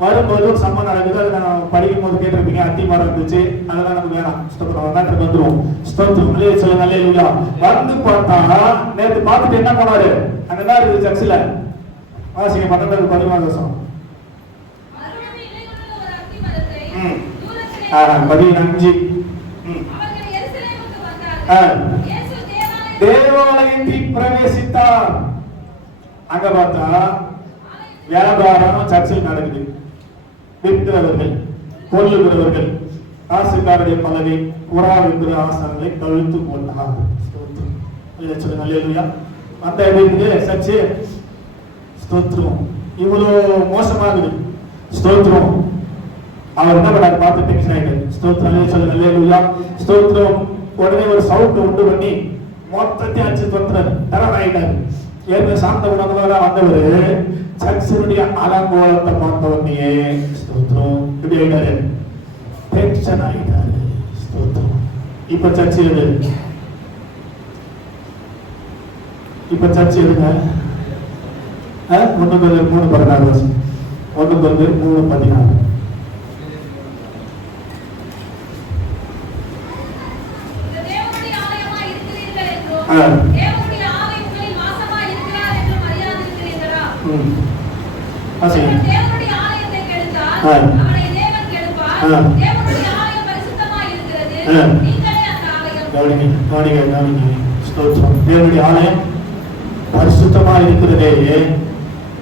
வரும்போது ஒரு சம்பவம் நடக்குது. அது நான் படிக்கும் போது கேட்டிருப்பீங்க. அத்தி மரம் இருந்துச்சு. அதெல்லாம் நமக்கு வேணாம். ஸ்தோத்திரம். நாட்டுக்கு வந்துருவோம். ஸ்தோத்திரம். அல்லே சொல்லுங்க, அல்லேலூயா. வந்து பார்த்தா நேற்று பார்த்துட்டு என்ன போனாரு? அங்கதான் இருக்குது சர்ச்சில். வாசிங்க 12-14 வருஷம். 15. தேவாலயத்தில் பிரவேசித்தார். அங்க பார்த்தா வியாபாரம் சர்ச்சில் நடக்குது. விற்கிறவர்கள், கொல்லுகிறவர்கள், காசுக்காரருடைய பலகை, புறா விற்கிற ஆசனங்களை கழுத்து போட்டார். சொல்லுங்க, அல்லேலூயா. அந்த எப்படி சர்ச்சு? ஸ்தோத்திரம். இவ்வளவு மோசமாகுது. ஸ்தோத்திரம். அவர் என்ன பண்ணாரு? பார்த்து டென்ஷன் ஆயிட்டாரு. ஸ்தோத்திரம். சொல்லுங்க, அல்லேலூயா. ஸ்தோத்திரம். உடனே ஒரு சவுண்ட் உண்டு பண்ணி மொத்தத்தை அடிச்சு தொத்துறாரு. தரம் ஆயிட்டாரு. ஏற்கனவே சாந்த உணர்வுகளா வந்தவர் சர்ச்சினுடைய அலங்கோலத்தை பார்த்த உடனே ஸ்தோத்திரம் இப்படி ஆயிட்டாரு. டென்ஷன் ஆயிட்டாரு. ஸ்தோத்திரம். இப்ப சர்ச்சு எது? இப்ப சர்ச்சு எதுங்க? 1 Corinthians 3:16. 1 Corinthians 3:16. தேவனுடைய ஆவி உங்களில் வாசமாய் இருக்கிறார் என்று அறியாதிருக்கிறீர்களா? தேவனுடைய ஆலயத்தை கெடுத்தால் அவனை தேவன் கெடுப்பார். தேவனுடைய ஆலயம் பரிசுத்தமாய் இருக்கிறது. நீங்களே அந்த ஆலயம். கவனிங்க. ஸ்தோத்திரம். தேவனுடைய ஆலயம் பரிசுத்தமாய் இருக்கிறதே.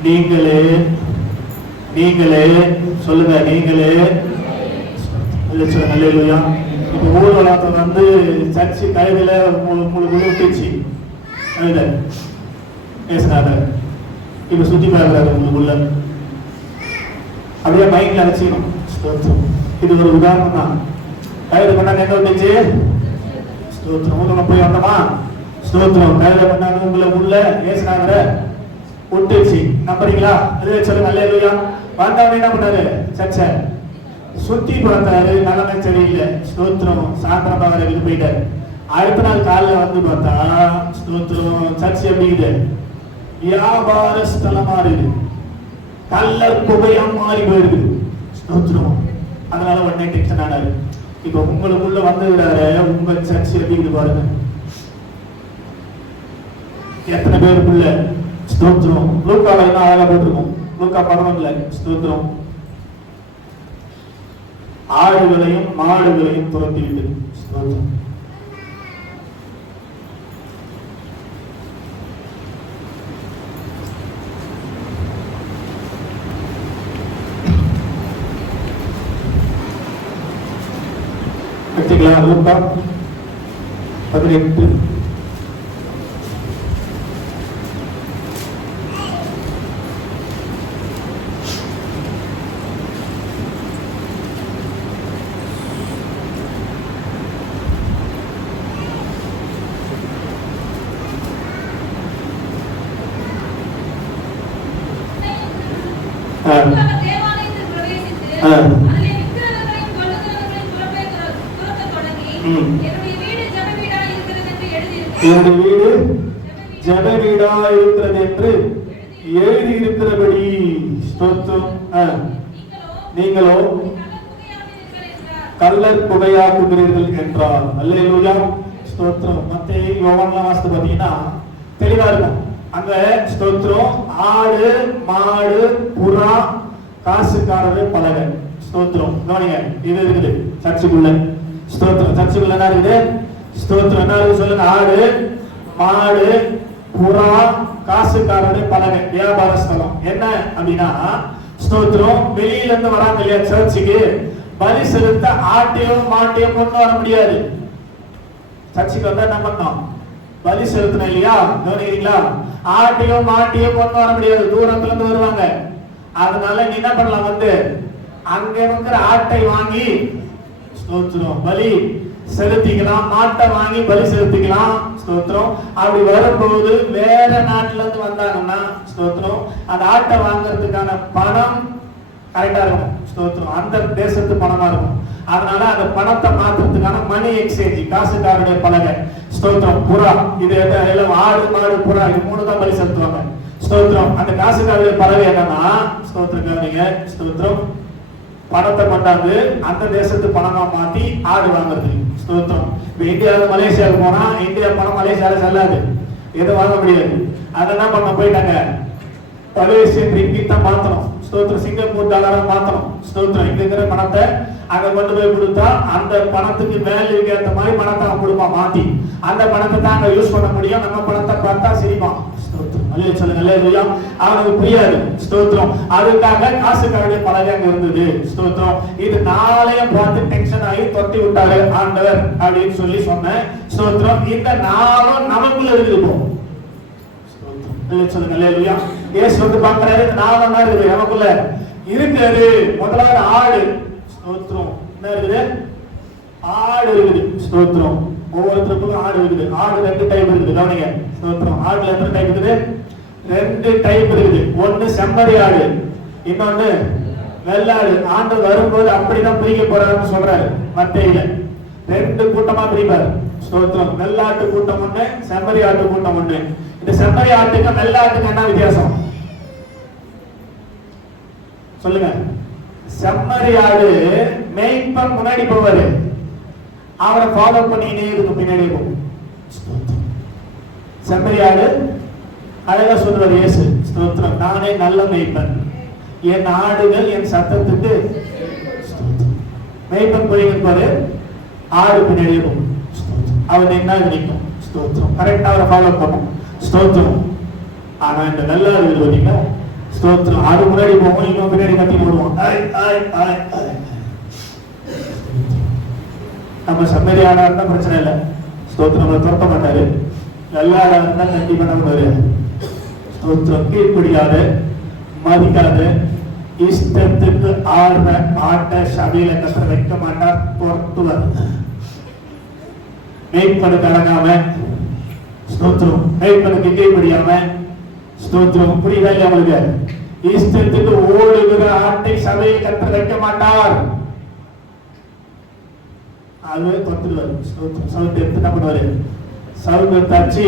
நீங்களே சொல்லுங்க, நீங்களே. சொல்லுங்க, அல்லேலூயா. இப்போ ஊர்வலத்தை வந்து சர்ச்சு கையில உங்களுக்கு விட்டுச்சு பேசுறாரு. இப்ப சுத்தி பார்க்கிறாரு உங்களுக்குள்ள. அப்படியே மைண்ட்ல அழைச்சிக்கணும். ஸ்தோத்திரம். இது ஒரு உதாரணம் தான். கையில பண்ணாங்க எங்க விட்டுச்சு? ஸ்தோத்திரம். ஊர்வலம் போய் வந்தோமா? ஸ்தோத்திரம். கையில பண்ணாங்க உங்களுக்குள்ள பேசுறாங்க விட்டுச்சு. நம்புறீங்களா? அதுவே சொல்லுங்க, அல்லேலூயா. வந்தவங்க என்ன பண்ணாரு? சர்ச்சை சுத்தி பார்த்தாரு. நிலைமை சரியில்லை. ஸ்தோத்திரம். சாயந்தரம் பார்க்கறதுக்கு போயிட்டாரு. அடுத்த நாள் காலைல வந்து பார்த்தா ஸ்தோத்திரம் சர்ச் எப்படிங்குது? வியாபார ஸ்தலமா இருக்குது. கல்லர் புகையா மாறி போயிருக்கு. ஸ்தோத்திரம். அதனால உடனே டென்ஷன் ஆனாரு. இப்ப உங்களுக்குள்ள வந்து விடாரு. உங்க சர்ச் எப்படி பாருங்க. எத்தனை பேருக்குள்ள ஸ்தோத்திரம். லூக்கால என்ன அழகா போட்டிருக்கோம். லூக்கா 11. ஸ்தோத்திரம். ஆடுகளையும் மாடுகளையும் துரத்திவிட்டு. ஸ்தோத்திரம். இல்லையா? லூக்கா 18. தேவாலயத்தில் பிரவேசித்து அதிலே விக்கிரகங்களையும் கொல்லுகிறவர்களையும் துரத்தத் தொடங்கி, என்னுடைய வீடு ஜெப வீடாய் இருக்கிறது என்று எழுதியிருக்கிறபடி ஸ்தோத்திரம். நீங்களோ கள்ளர் புகையாக்குகிறீர்கள் என்றார். அல்லேலூயா, ஸ்தோத்திரம். மத்தேயு யோவான்லாம் வாசித்து பார்த்தீங்கன்னா தெளிவா இருக்கும். அங்க ஸ்தோத்திரம் ஆடு மாடு புறா காசுக்காரரு பலகை. ஸ்தோத்திரம் கவனிங்க, இது இருக்குது சர்ச்சுக்குள்ள. ஸ்தோத்திரம் சர்ச்சுக்குள்ள என்ன இருக்குது? ஸ்தோத்திரம் என்ன இருக்குது சொல்லுங்க? ஆடு மாடு புறா காசுக்காரரு பலகை, வியாபார ஸ்தலம். என்ன அப்படின்னா ஸ்தோத்திரம் வெளியில இருந்து வராங்க இல்லையா சர்ச்சுக்கு, பலி செலுத்த ஆட்டையோ மாட்டையோ கொண்டு வர முடியாது. சர்ச்சுக்கு வந்தா என்ன பண்ணோம்? பலி செலுத்தணும் இல்லையா? கவனிக்கிறீங்களா? ஆட்டையோ மாட்டையோ கொண்டு வர முடியாது, தூரத்துல இருந்து வருவாங்க. அதனால நீ என்ன பண்ணலாம்? வந்து அங்க இருக்கிற ஆட்டை வாங்கி ஸ்தோத்திரம் பலி செலுத்திக்கலாம், மாட்டை வாங்கி பலி செலுத்திக்கலாம். ஸ்தோத்திரம். அப்படி வரும்போது வேற நாட்டுல இருந்து வந்தாங்கன்னா ஸ்தோத்திரம் அந்த ஆட்டை வாங்குறதுக்கான பணம் கரெக்டா இருக்கும். ஸ்தோத்திரம் அந்த தேசத்து பணமா இருக்கும். அதனால அந்த பணத்தை மாத்துறதுக்கான மணி எக்ஸ்சேஞ்ச், காசுக்காரருடைய பலகை. ஸ்தோத்திரம் புறா, இது எல்லாம் ஆடு மாடு புறா, இது மூணு தான் பலி செலுத்துவாங்க. ஸ்தோத்திரம் அந்த காசுக்காரருடைய பலகை என்னன்னா ஸ்தோத்திரம் கவனிங்க, ஸ்தோத்திரம் பணத்தை கொண்டாந்து அந்த தேசத்து பணமா மாத்தி ஆடு வாங்குறது. ஸ்தோத்திரம். இப்ப இந்தியாவில மலேசியாவுக்கு போனா இந்தியா பணம் மலேசியால செல்லாது, எதுவும் வாங்க முடியாது. அதை என்ன பண்ண போயிட்டாங்க? மலேசியன் ரிங்கிட் தான் மாத்தணும். ஸ்தோத்திரம் சிங்கப்பூர் டாலரா மாத்தணும். ஸ்தோத்திரம் இங்க இருக்கிற பணத்தை அங்க கொண்டு போய் கொடுத்தா அந்த பணத்துக்கு வேல்யூக்கு ஏற்ற மாதிரி பணத்தை அவன் கொடுப்பான் மாத்தி. அந்த பணத்தை தான் அங்க யூஸ் பண்ண முடியும். நம்ம பணத்தை பார்த்தா சிரிப்பான். ஸ்தோத்திரம் அல்லேலூயா சொல்லுங்க. அல்லேலூயா. அவனுக்கு புரியாது. ஸ்தோத்திரம். அதுக்காக காசுக்காரருடைய பலகை அங்க இருந்தது. ஸ்தோத்திரம். இது நாளையும் பார்த்து டென்ஷன் ஆகி தொட்டி விட்டாரு ஆண்டவர் அப்படின்னு சொல்லி சொன்னேன். ஸ்தோத்திரம். இந்த நாளும் நமக்குள்ள இருக்குது. இப்போ சொல்லுங்க. அல்லேலூயா. இயேசு வந்து பார்க்கறாரு, இந்த நாளும் தான் இருக்குது நமக்குள்ள இருக்குது. முதலாவது ஆடு. ஸ்தோத்திரம். என்ன இருக்குது? ஆடு இருக்குது. ஸ்தோத்திரம். ஒவ்வொருத்தருக்கும் ஆடு இருக்குது. ஆடு 2 டைப் இருக்குது. கவனிங்க. ஸ்தோத்திரம். ஆடுல எத்தனை டைப் இருக்குது? 2 டைப் இருக்குது. ஒன்னு செம்மறி ஆடு, இன்னொன்னு வெள்ளாடு. ஆண்டு வரும்போது அப்படிதான் பிரிக்க போறாருன்னு சொல்றாரு மத்தேயுல. 2 கூட்டமா பிரிப்பார். ஸ்தோத்திரம். வெள்ளாட்டு கூட்டம் ஒண்ணு, செம்மறி ஆட்டு கூட்டம் ஒண்ணு. இந்த செம்மறி ஆட்டுக்கு வெள்ளாட்டுக்கு என்ன வித்தியாசம் சொல்லுங்க? செம்மறி ஆடு மேய்ப்பன் முன்னாடி போவாரு, அவரை ஃபாலோ பண்ணினே இருக்கும், பின்னாடி போகும். செம்மறி ஆடு அழகா சொல்றாரு இயேசு. ஸ்தோத்திரம். நானே நல்ல மேய்ப்பன், என் ஆடுகள் என் சத்தத்துக்கு மேய்ப்பன் போயிருப்பாரு, ஆடு பின்னாடி போகும். அவன் என்ன நினைக்கும்? ஸ்தோத்திரம். கரெக்டா அவரை ஃபாலோ பண்ணும். ஸ்தோத்திரம். ஆனா இந்த வெள்ளாடு பார்த்தீங்கன்னா ஸ்தோத்திரம் ஆடு முன்னாடி போகும், இன்னும் பின்னாடி கட்டி போடுவோம். நம்ம செம்மறி ஆடா இருந்தா பிரச்சனை இல்லை. ஸ்தோத்திரம் நம்மளை துரத்த மாட்டாரு. வெள்ளாடா இருந்தா கண்டிப்பா பண்ணுவாரு. ஸ்தோத்திரம். கீழ்படியாது, மதிக்காது, இஷ்டத்துக்கு ஆடுற ஆட்டை சபையில கத்த வைக்க மாட்டார், துரத்துவார். மேய்ப்பனுக்கு அடங்காம, ஸ்தோத்திரம் மேய்ப்பனுக்கு கீழ்படியாம, ஸ்தோத்திரம் புரியுதா இல்லையா உங்களுக்கு? இஷ்டத்துக்கு ஓடுகிற ஆட்டை சபையில் கத்த வைக்க மாட்டார், அதுவே தொத்துருவார். ஸ்தோத்திரம். சவுண்ட் எடுத்து என்ன பண்ணுவாரு? சவுண்ட் தச்சு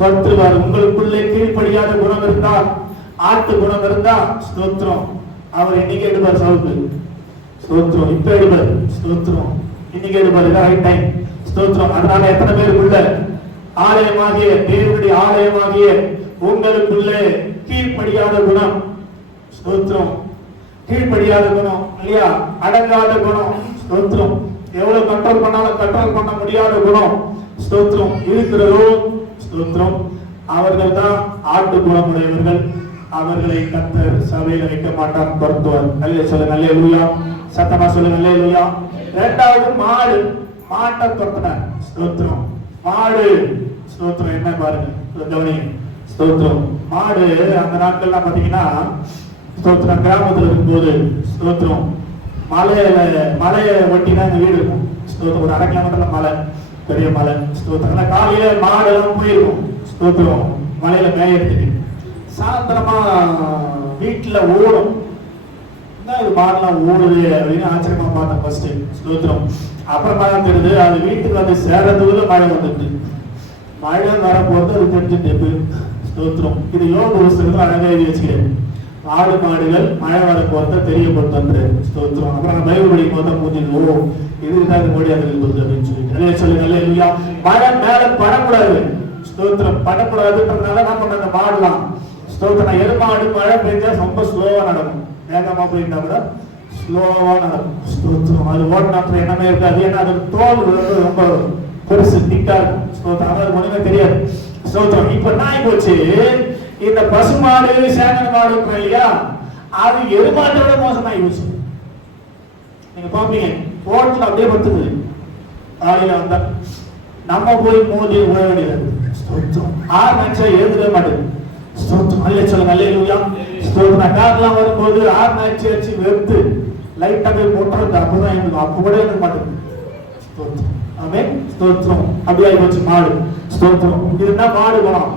தொத்துருவார். உங்களுக்குள்ளே கீழ்படியாத குணம் இருந்தா, ஆட்டு குணம் இருந்தா, ஸ்தோத்திரம் அவர் இன்னைக்கு எடுப்பார் சவுண்ட். ஸ்தோத்திரம். இப்ப எடுப்பார். ஸ்தோத்திரம். இன்னைக்கு எடுப்பார். இதான் ரைட் டைம். ஸ்தோத்திரம். அதனால எத்தனை பேருக்குள்ள ஆலயமாகிய தேவனுடைய ஆலயமாகிய உங்களுக்குள்ளே கீழ்படியாத குணம், ஸ்தோத்திரம் கீழ்படியாத குணம் இல்லையா? அடங்காத குணம், ஸ்தோத்திரம் எவ்வளவு கண்ட்ரோல் பண்ணாலும் கண்ட்ரோல் பண்ண முடியாத குணம், ஸ்தோத்திரம் இருக்கிறதோ, ஸ்தோத்திரம் அவர்கள் தான் ஆட்டு குணமுடையவர்கள். அவர்களை கர்த்தர் சபையில வைக்க மாட்டார், துரத்துவார். நல்ல சொல்லுங்க. அல்லேலூயா. சத்தமா சொல்லுங்க. அல்லேலூயா. இரண்டாவது மாடு. மாட்டை துரத்தினார். ஸ்தோத்திரம். மாடு ஸ்தோத்திரம் என்ன பாருங்க கவனிங்க. ஸ்தோத்திரம். மாடு அந்த நாட்கள்லாம் பாத்தீங்கன்னா ஸ்தோத்திரம் கிராமத்துல இருக்கும்போது ஸ்தோத்திரம் மலையை ஒட்டி தான் வீடு இருக்கும். ஸ்தோத்திரம் ஒரு 1/2 கிலோமீட்டர்ல மலை, பெரிய மலை. ஸ்தோத்திரம் காலையில மாடு எல்லாம் போயிருக்கும். ஸ்தோத்திரம் மலையில மேயறதுக்கு. சாயந்தரமா வீட்டுல ஓடும். என்ன இது மாடெல்லாம் ஓடுது அப்படின்னு ஆச்சரியமா பார்த்தேன் ஃபர்ஸ்ட். ஸ்தோத்திரம். அப்புறமா தான் தெரியுது அது வீட்டுக்கு வந்து சேர்றதுக்குள்ள மழை வந்துட்டு. மழை வரப்போது அது தெரிஞ்சுட்டு. ஸ்தோத்திரம். இது யோக புஸ்தகத்துல அழகா எழுதி வச்சுக்கிறேன். ஆடு மாடுகள் மழை வர போறத தெரியப்படுத்த. ஸ்தோத்திரம். அப்புறம் பைபிள் படிக்கும் போது மூஞ்சி ஓ இதுதான் ஓடி அது அப்படின்னு சொல்லிட்டு சொல்லுங்க. இல்லையா மழை மேல படக்கூடாது. ஸ்தோத்திரம். படக்கூடாதுன்றதுனால என்ன பண்ண அந்த மாடலாம் ஸ்தோத்திரம். எருமாடு மழை பெஞ்சா ரொம்ப ஸ்லோவா நடக்கும். வேகமா போயிருந்தா கூட ஸ்லோவா நடக்கும். ஸ்தோத்திரம். அது ஓடினாத்துல என்னமே இருக்காது. ஏன்னா அது தோல் ரொம்ப பெருசு திக்கா இருக்கும். ஸ்தோத்திரம். அது ஒண்ணுமே தெரியாது. ஸ்தோத்திரம். இப்ப நாய் போச்சு. இந்த பசு மாடு சேனல் மாடு இருக்கும் இல்லையா, அது எருமாட்டோட மோசமாயி போச்சு. நீங்க பாப்பீங்க ரோட்ல அப்படியே படுத்துது. காலையில வந்தா நம்ம போய் மோதி விழ வேண்டியது. ஸ்தோத்திரம். ஆறு நிமிஷம் எழுதவே மாட்டேங்குது. ஸ்தோத்திரம். நல்ல சொல்லுங்க. அல்லேலூயா. ஸ்தோத்திரம். கார்லாம் வரும்போது ஆறு நிமிஷம் வச்சு வெறுத்து லைட்டா போய் போட்டுறது. அப்பதான் எனக்கு அப்ப கூட எனக்கு மாட்டேங்குது. ஸ்தோத்திரம். ஆமென். ஸ்தோத்திரம். அப்படியே போச்சு மாடு. ஸ்தோத்திரம். இதுதான் மாடு குணம்.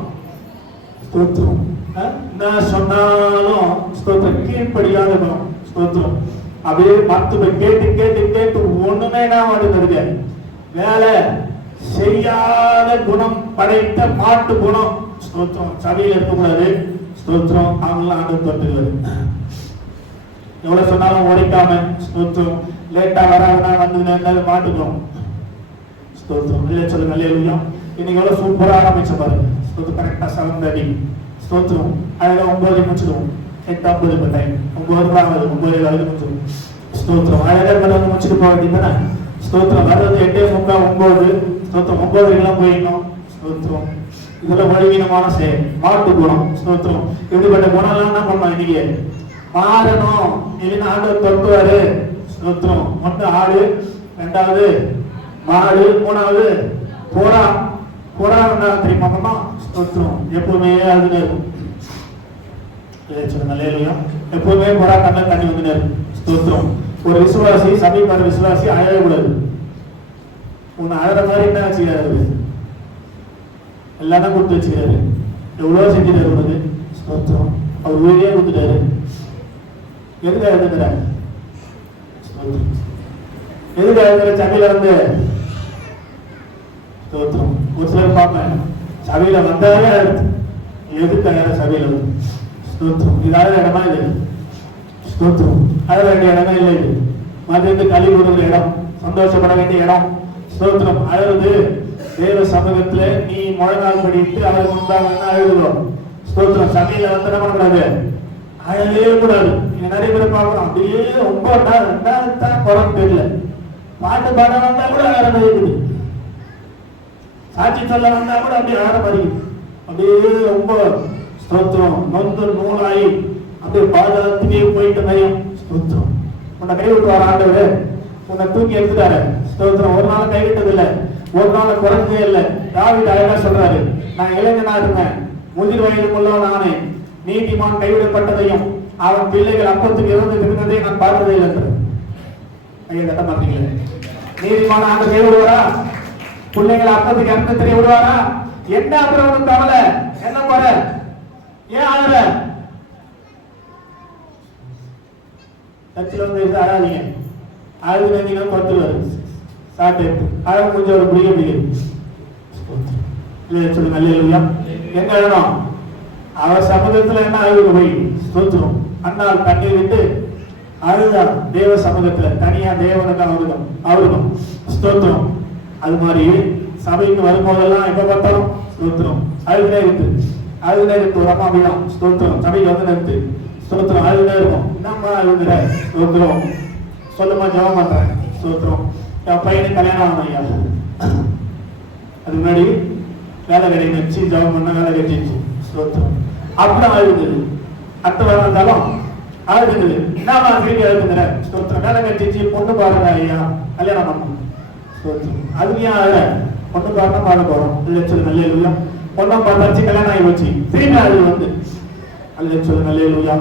ஸ்தோத்திரம். என்ன சொன்னாலும் ஸ்தோத்திரம் கீழ்ப்படியாத குணம். ஸ்தோத்திரம். அப்படியே மருத்துவ கேட்டு கேட்டு கேட்டு ஒண்ணுமே நான் மாட்டுங்க. வேலை செய்யாத குணம் படைத்த மாட்டு குணம். ஸ்தோத்திரம். சபையில இருக்கக்கூடாது. ஸ்தோத்திரம். அவங்களாம் ஆண்டு தொட்டுகிறது. எவ்வளவு சொன்னாலும் உடைக்காம. ஸ்தோத்திரம். லேட்டா வராதுன்னா வந்து மாட்டுக்கிறோம். ஸ்தோத்திரம். இல்லையா சொல்லுங்க. இல்லையா இன்னைக்கு எவ்வளவு சூப்பரா ஆரம்பிச்ச பாருங்க. ஸ்தோத்திரம். கரெக்டா 7:30. ஸ்தோத்திரம். அழகா 9 முடிச்சிடுவோம். 8:50 டைம். 9 ஆகுது. 9:7 முடிச்சிடுவோம். ஸ்தோத்திரம். அழகா வந்து முடிச்சுட்டு போக வேண்டியதுதானே. ஸ்தோத்திரம். வர்றது 8:45 9. ஸ்தோத்திரம். 9 போயிடணும். ஸ்தோத்திரம். இதெல்லாம் வழிவீனமான செயல். மாட்டு குணம். ஸ்தோத்திரம். இப்படிப்பட்ட குணம் எல்லாம் என்ன பண்ணணும் இன்னைக்கு மாறணும். இல்லைன்னா ஆண்டு தொட்டுவாரு. ஸ்தோத்திரம். ஒன்று ஆடு, 2வது மாடு, 3வது புறா. புறா என்ன தெரியுமா? ஸ்தோத்திரம். எப்பவுமே அதுல இருக்கும். எப்பவுமே புறா கண்ண தண்ணி வந்து ஸ்தோத்திரம். ஒரு விசுவாசி சமீப விசுவாசி அழகக்கூடாது. உன்னை அழற மாதிரி என்ன வச்சுக்கிறாரு? எல்லாமே கொடுத்து வச்சுக்கிறாரு. எவ்வளவு செஞ்சுட்டாரு உனக்கு. ஸ்தோத்திரம். அவர் உயிரே கொடுத்துட்டாரு. எதுக்காக எழுதுகிறார்? எதுக்காக எழுதுற? சபையில வந்து ஸ்தோத்திரம். ஒரு சிலர் பார்ப்பேன் சபையில வந்தாலே எதுக்காக சபையில வந்து ஸ்தோத்திரம். இது அழக இடமா இது? ஸ்தோத்திரம். அழ வேண்டிய இடமே இல்லை இது. மதியத்து கழி கொடுக்குற இடம், சந்தோஷப்பட வேண்டிய இடம். ஸ்தோத்திரம். அழுது தேவ சமூகத்துல நீ முழங்கால் படிட்டு அவர் முன்பாக அழுதுறோம். ஸ்தோத்திரம். சபையில வந்து என்ன பண்ணக்கூடாது? அழவே கூடாது. நீங்க நிறைய பேர் பார்க்கணும் அப்படியே ரொம்ப தான் குறம் தெரியல. பாட்டு பாட வந்தா கூட வேற மாதிரி இருக்குது. சாட்சி சொல்ல வந்தா கூட அப்படியே வேற மாதிரி அப்படியே ரொம்ப ஸ்தோத்திரம். நொந்து நூலாயி அப்படியே பாதத்துக்கே போயிட்டு நிறையும். ஸ்தோத்திரம். உன்னை கைவிட்டுவார் ஆண்டவர். உன்னை தூக்கி எடுத்துட்டாரு. ஸ்தோத்திரம். ஒரு நாள் கைவிட்டது இல்லை, ஒரு நாள் குறைஞ்சே இல்லை. தாவீது அழகா சொல்றாரு, நான் இளைஞனா இருந்தேன், முதிர் வயது உள்ளவன் நானே, நீதிமான் கைவிடப்பட்டதையும் அவன் பிள்ளைகள் அப்பத்துக்கு இறந்து இருந்ததை நான் பார்த்ததே இல்லை என்று. கையை தட்ட மாட்டீங்களே. நீதிமான ஆண்டு கைவிடுவாரா? பிள்ளைகள் அப்பத்துக்கு இறந்து தெரிய விடுவாரா? என்ன அப்புறம் உனக்கு கவலை? என்ன போற? ஏன் ஆளுற? கட்சியில் வந்து அழாதீங்க. அழுது வந்தீங்கன்னா பத்துவாரு சாட்டு அழ முடிஞ்ச ஒரு பிடிக்க பிடிக்கும். சொல்லுங்க. அல்லேலூயா. எங்க அழணும்? அவர் சமூகத்துல என்ன அழுகு போய் ஸ்தோத்திரம். அண்ணால் தண்ணீர் விட்டு அழுதான் தேவ சமூகத்துல. தனியா தேவனுக்கு அவருக்கும் ஸ்தோத்திரம். அது மாதிரி சபைக்கு வரும்போதெல்லாம் எப்ப பார்த்தாலும் ஸ்தோத்திரம். அழுதே இருக்கு. அழுதே இருக்கு. ஒரு அம்மா வீடம் ஸ்தோத்திரம். சபைக்கு வந்து நிறுத்து ஸ்தோத்திரம். அழுதே இருக்கும். என்னம்மா அழுதுற? ஸ்தோத்திரம். சொல்லுமா ஜெபம் பண்றேன். ஸ்தோத்திரம். என் பையனுக்கு கல்யாணம் ஆகணும் ஐயா. அது முன்னாடி வேலை கிடைக்க வச்சு ஜெபம் பண்ண வேலை கிடைச்சிச்சு. ஸ்தோத்திரம். அப்புறம் அழுகுது. அடுத்த வாரம் இருந்தாலும் அழுகுது. என்னமா திருப்பி அழுகுதுற? ஸ்தோத்திரம். வேலை கிடைச்சிச்சு, பொண்ணு பாருங்க ஐயா, கல்யாணம் பண்ணணும். அது ஏன் பொண்ணு காரணம் பார்க்க போறோம் சொல்லு நல்ல லூயா. பொண்ணை பார்த்தாச்சு கல்யாணம் ஆகி போச்சு, திரும்பி அது வந்து அல்ல சொல்லு நல்ல லூயா.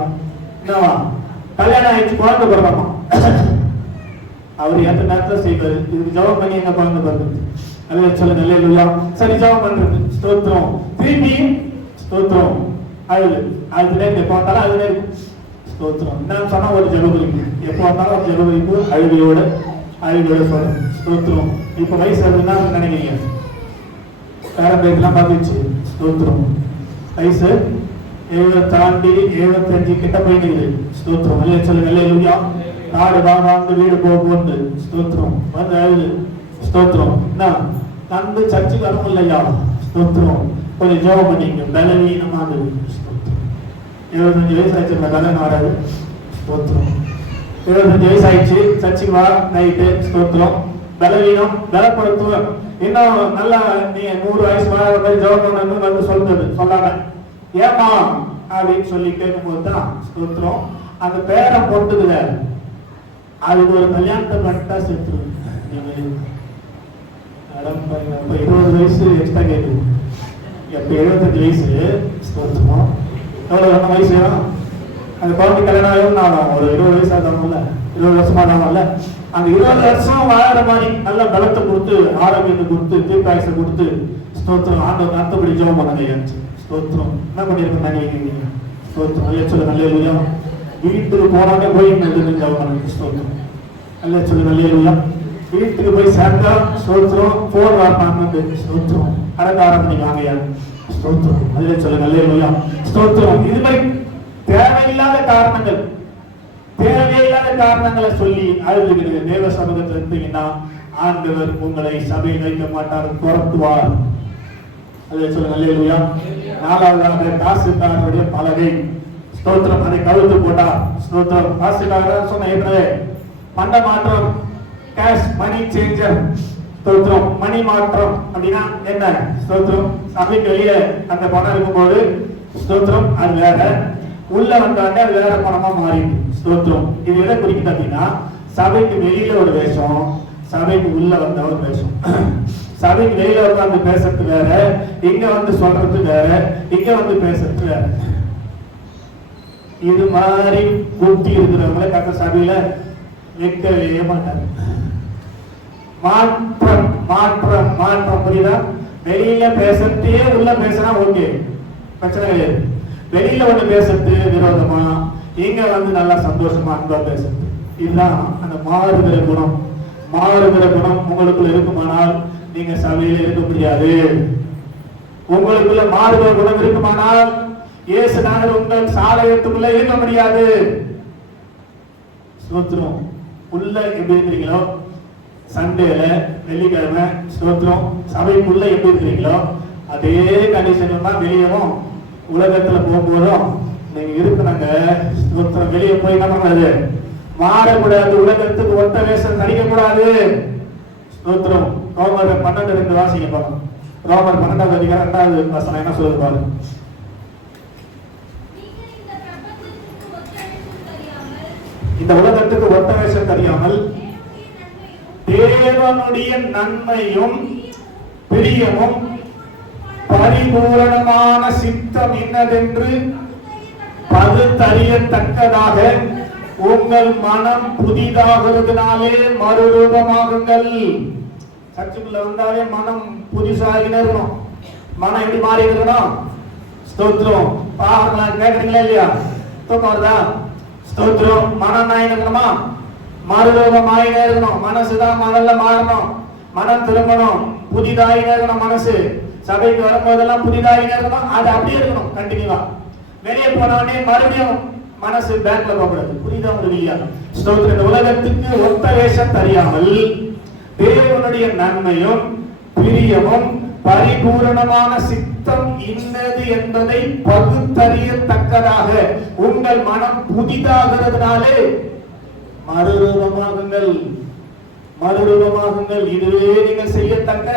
என்னவா கல்யாணம் ஆயிடுச்சு, குழந்தை பிறக்கமா, அவர் எந்த நேரத்துல செய்வாரு, இதுக்கு ஜெபம் பண்ணி என்ன குழந்தை பிறகு அல்ல சொல்லு நல்ல லூயா. சரி ஜெபம் பண்றது ஸ்தோத்திரம், திரும்பி ஸ்தோத்திரம் அழுது அதுல எப்ப வந்தாலும் அதுல ஸ்தோத்திரம். நான் சொன்னா ஒரு ஜெபகுறிப்பு, எப்ப வந்தாலும் ஒரு ஜெபகுறிப்பு அழுகையோட சொல்றேன் ஸ்தோத்திரம். இப்ப வயசு அதுன்னா நினைக்கிறீங்க, பேரம்பேக்கெல்லாம் பார்த்துச்சு ஸ்தோத்திரம். வயசு 70 தாண்டி 75 கிட்ட போயிடுது ஸ்தோத்திரம். அல்ல சொல்லுங்க அல்லேலூயா. நாடு வாங்க வீடு போகும்போது ஸ்தோத்திரம் வந்து அழுது ஸ்தோத்திரம். என்ன தந்து சர்ச்சுக்கு வரணும் இல்லையா ஸ்தோத்திரம். கொஞ்சம் ஜெபம் பண்ணிங்க, பலவீனமாக 75 வயசு ஆயிடுச்சு கல்யாணம் ஆடாது ஸ்தோத்திரம். 75 வயசு ஆயிடுச்சு, சர்ச்சுக்கு வா நைட்டு ஸ்தோத்திரம். பலவீனம் பலப்படுத்துவோம். இன்னும் நல்லா நீ 100 வயசு வர ஜெபம் பண்ணணும்னு வந்து சொல்லாம ஏமா அப்படின்னு சொல்லி கேட்கும்போது தான் ஸ்தோத்திரம் அந்த பேரை போட்டுதுல அதுக்கு ஒரு கல்யாணத்தை கரெக்டா சேர்த்துருவோம். 20 வயசு எக்ஸ்ட்ரா கேட்குது, எப்ப 75 வயசு ஸ்தோத்திரம். எவ்வளவு வயசு அந்த குழந்தை கல்யாணம் ஆகும், ஒரு 20 வயசு ஆகணும்ல, 20 வருஷமா ஆகும்ல. அந்த 20 வருஷம் வாழற மாதிரி நல்ல பலத்தை கொடுத்து ஆரோக்கியத்தை கொடுத்து தீர்க்காயசை கொடுத்து ஸ்தோத்திரம் ஆண்டவர் அர்த்தப்படி ஜெபம் பண்ணுங்க ஸ்தோத்திரம். என்ன பண்ணிருக்கோம் நினைக்கிறீங்க ஸ்தோத்திரம். அல்ல சொல்லு நல்லேலூயா. வீட்டுக்கு போனாலே போய் ஜெபம் பண்ணுங்க ஸ்தோத்திரம். அல்ல சொல்லு நல்லேலூயா. வீட்டுக்கு போய் சேர்ந்தா ஸ்தோத்திரம், போன் வார்ப்பாங்க ஸ்தோத்திரம், அடக்க ஆரம்பிங்க ஸ்தோத்திரம். அல்ல சொல்லு நல்லேலூயா ஸ்தோத்திரம். இதுவரை தேவையில்லாத காரணங்களை சொல்லி அழுதுகிறது தேவ சமூகத்தில் இருந்தீங்கன்னா ஆண்டவர் உங்களை சபையில் வைக்க மாட்டார், துரத்துவார். அதை சொல்ல நல்லேலூயா. 4வது காசுக்காரருடைய பலகை ஸ்தோத்திரம், அதை கழுத்து போட்டார் ஸ்தோத்திரம். காசுக்காரர் சொன்ன ஏற்கனவே பண்ட மாற்றம், கேஷ் மணி சேஞ்சர் ஸ்தோத்திரம். மணி மாற்றம் அப்படின்னா என்ன ஸ்தோத்திரம். சபைக்கு வெளியே அந்த பணம் இருக்கும்போது ஸ்தோத்திரம் அது வேற, உள்ள வந்தாங்க அது வேற பணமா மாறிட்டு ஸ்தோத்திரம். இது எதை குறிக்குது அப்படின்னா சபைக்கு வெளியில ஒரு வேஷம், சபைக்கு உள்ள வந்த ஒரு வேஷம். சபைக்கு வெளியில உட்காந்து பேசுறது வேற, இங்க வந்து சொல்றது வேற, இங்க வந்து பேசுறது வேற. இது மாதிரி புத்தி இருக்கிறவங்கள கத்த சபையில வைக்கவே மாட்டாங்க. மாற்றம் மாற்றம் மாற்றம் புரியுதா. வெளியில பேசுறதே உள்ள பேசினா ஓகே, பிரச்சனை கிடையாது. வெளியில ஒண்ணு பேசுறது விரோதமா, இங்க வந்து நல்லா சந்தோஷமா அன்பா பேசுறது, இதுதான் அந்த மாறுகிற குணம். மாறுகிற குணம் உங்களுக்குள்ள இருக்குமானால் நீங்க சபையில இருக்க முடியாது. உங்களுக்குள்ள மாறுகிற குணம் இருக்குமானால் இயேசு நாங்கள் உங்கள் சாலையத்துக்குள்ள இருக்க முடியாது. ஸ்தோத்திரம். உள்ள எப்படி இருக்கிறீங்களோ சண்டேல வெள்ளிக்கிழமை ஸ்தோத்திரம் சபைக்குள்ள எப்படி இருக்கிறீங்களோ அதே கண்டிஷன் தான் வெளியவும் உலகத்துல போகும்போதும் நீங்க இருக்கணுங்க ஸ்தோத்திரம். வெளியே போய் என்ன பண்ணாது, மாறக்கூடாது, உலகத்துக்கு ஒத்த வேஷம் நடிக்க கூடாது ஸ்தோத்திரம். ரோமர் 12 வாசிக்க பாருங்க. ரோமர் 12வது அதிகாரம் 2வது வசனம் என்ன சொல்லுது பாருங்க. இந்த உலகத்துக்கு ஒத்த வேஷம் தெரியாமல் தேவனுடைய நன்மையும் பிரியமும் பரிபூரணமான சித்தம் என்னதென்று பகுத்தறியத்தக்கதாக உங்கள் மனம் புதிதாகிறதுனாலே மறுரூபமாகுங்கள். சர்ச்சுக்குள்ள வந்தாலே மனம் புதுசாகினே இருக்கணும். மனம் எப்படி மாறி இருக்கணும் ஸ்தோத்திரம். பாருங்களா, கேட்குறீங்களா இல்லையா? தூக்கம் வருதா ஸ்தோத்திரம். மனம் நான் இருக்கணுமா, மறுரூபமாயினே இருக்கணும். மனசுதான் முதல்ல மாறணும், மனம் திரும்பணும், புதிதாயினே இருக்கணும். மனசு சபைக்கு வரும்போதெல்லாம் புதிதாயினே இருக்கணும், அது அப்படியே இருக்கணும் கண்டினியூவா. வெளியே போனோடனே மறுபடியும் மனசு பேக்ல போகக்கூடாது. புரியுதா உங்களுக்கு இல்லையா ஸ்தோத்திரம். இந்த உலகத்துக்கு ஒத்த வேஷம் தெரியாமல் தேவனுடைய நன்மையும் பிரியமும் பரிபூரணமான சித்தம் இன்னது என்பதை பகுத்தறியத்தக்கதாக உங்கள் மனம் புதிதாகிறதுனாலே மறுரூபமாகுங்கள். மறுரூபமாகுங்கள். இதுவே நீங்கள் செய்யத்தக்க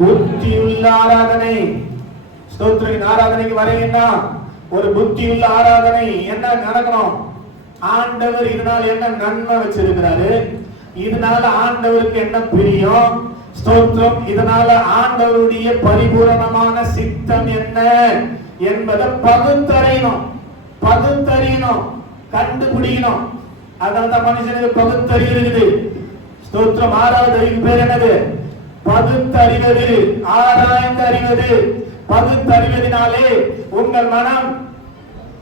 புத்தியுள்ள ஆராதனை ஸ்தோத்திரம். ஆராதனைக்கு வரீங்கன்னா ஒரு புத்தியுள்ள ஆராதனை என்ன நடக்கணும், ஆண்டவர் இதனால் என்ன நன்மை வச்சிருக்கிறாரு, இதனால ஆண்டவருக்கு என்ன பிரியம்? ஸ்தோத்திரம். இதனால ஆண்டவருடைய பரிபூரணமான சித்தம் என்ன என்பதை பகுத்தறியணும், கண்டுபிடிக்கணும். அதனால மனுஷனுக்கு பகுத்தறிவு இருக்குது. ஸ்தோத்திரம். 6வது அறிவுக்கு பேர் என்னது? பகுத்தறிவது, ஆராய்ந்து அறிவது. பகுத்தறிவதனாலே உங்கள் மனம்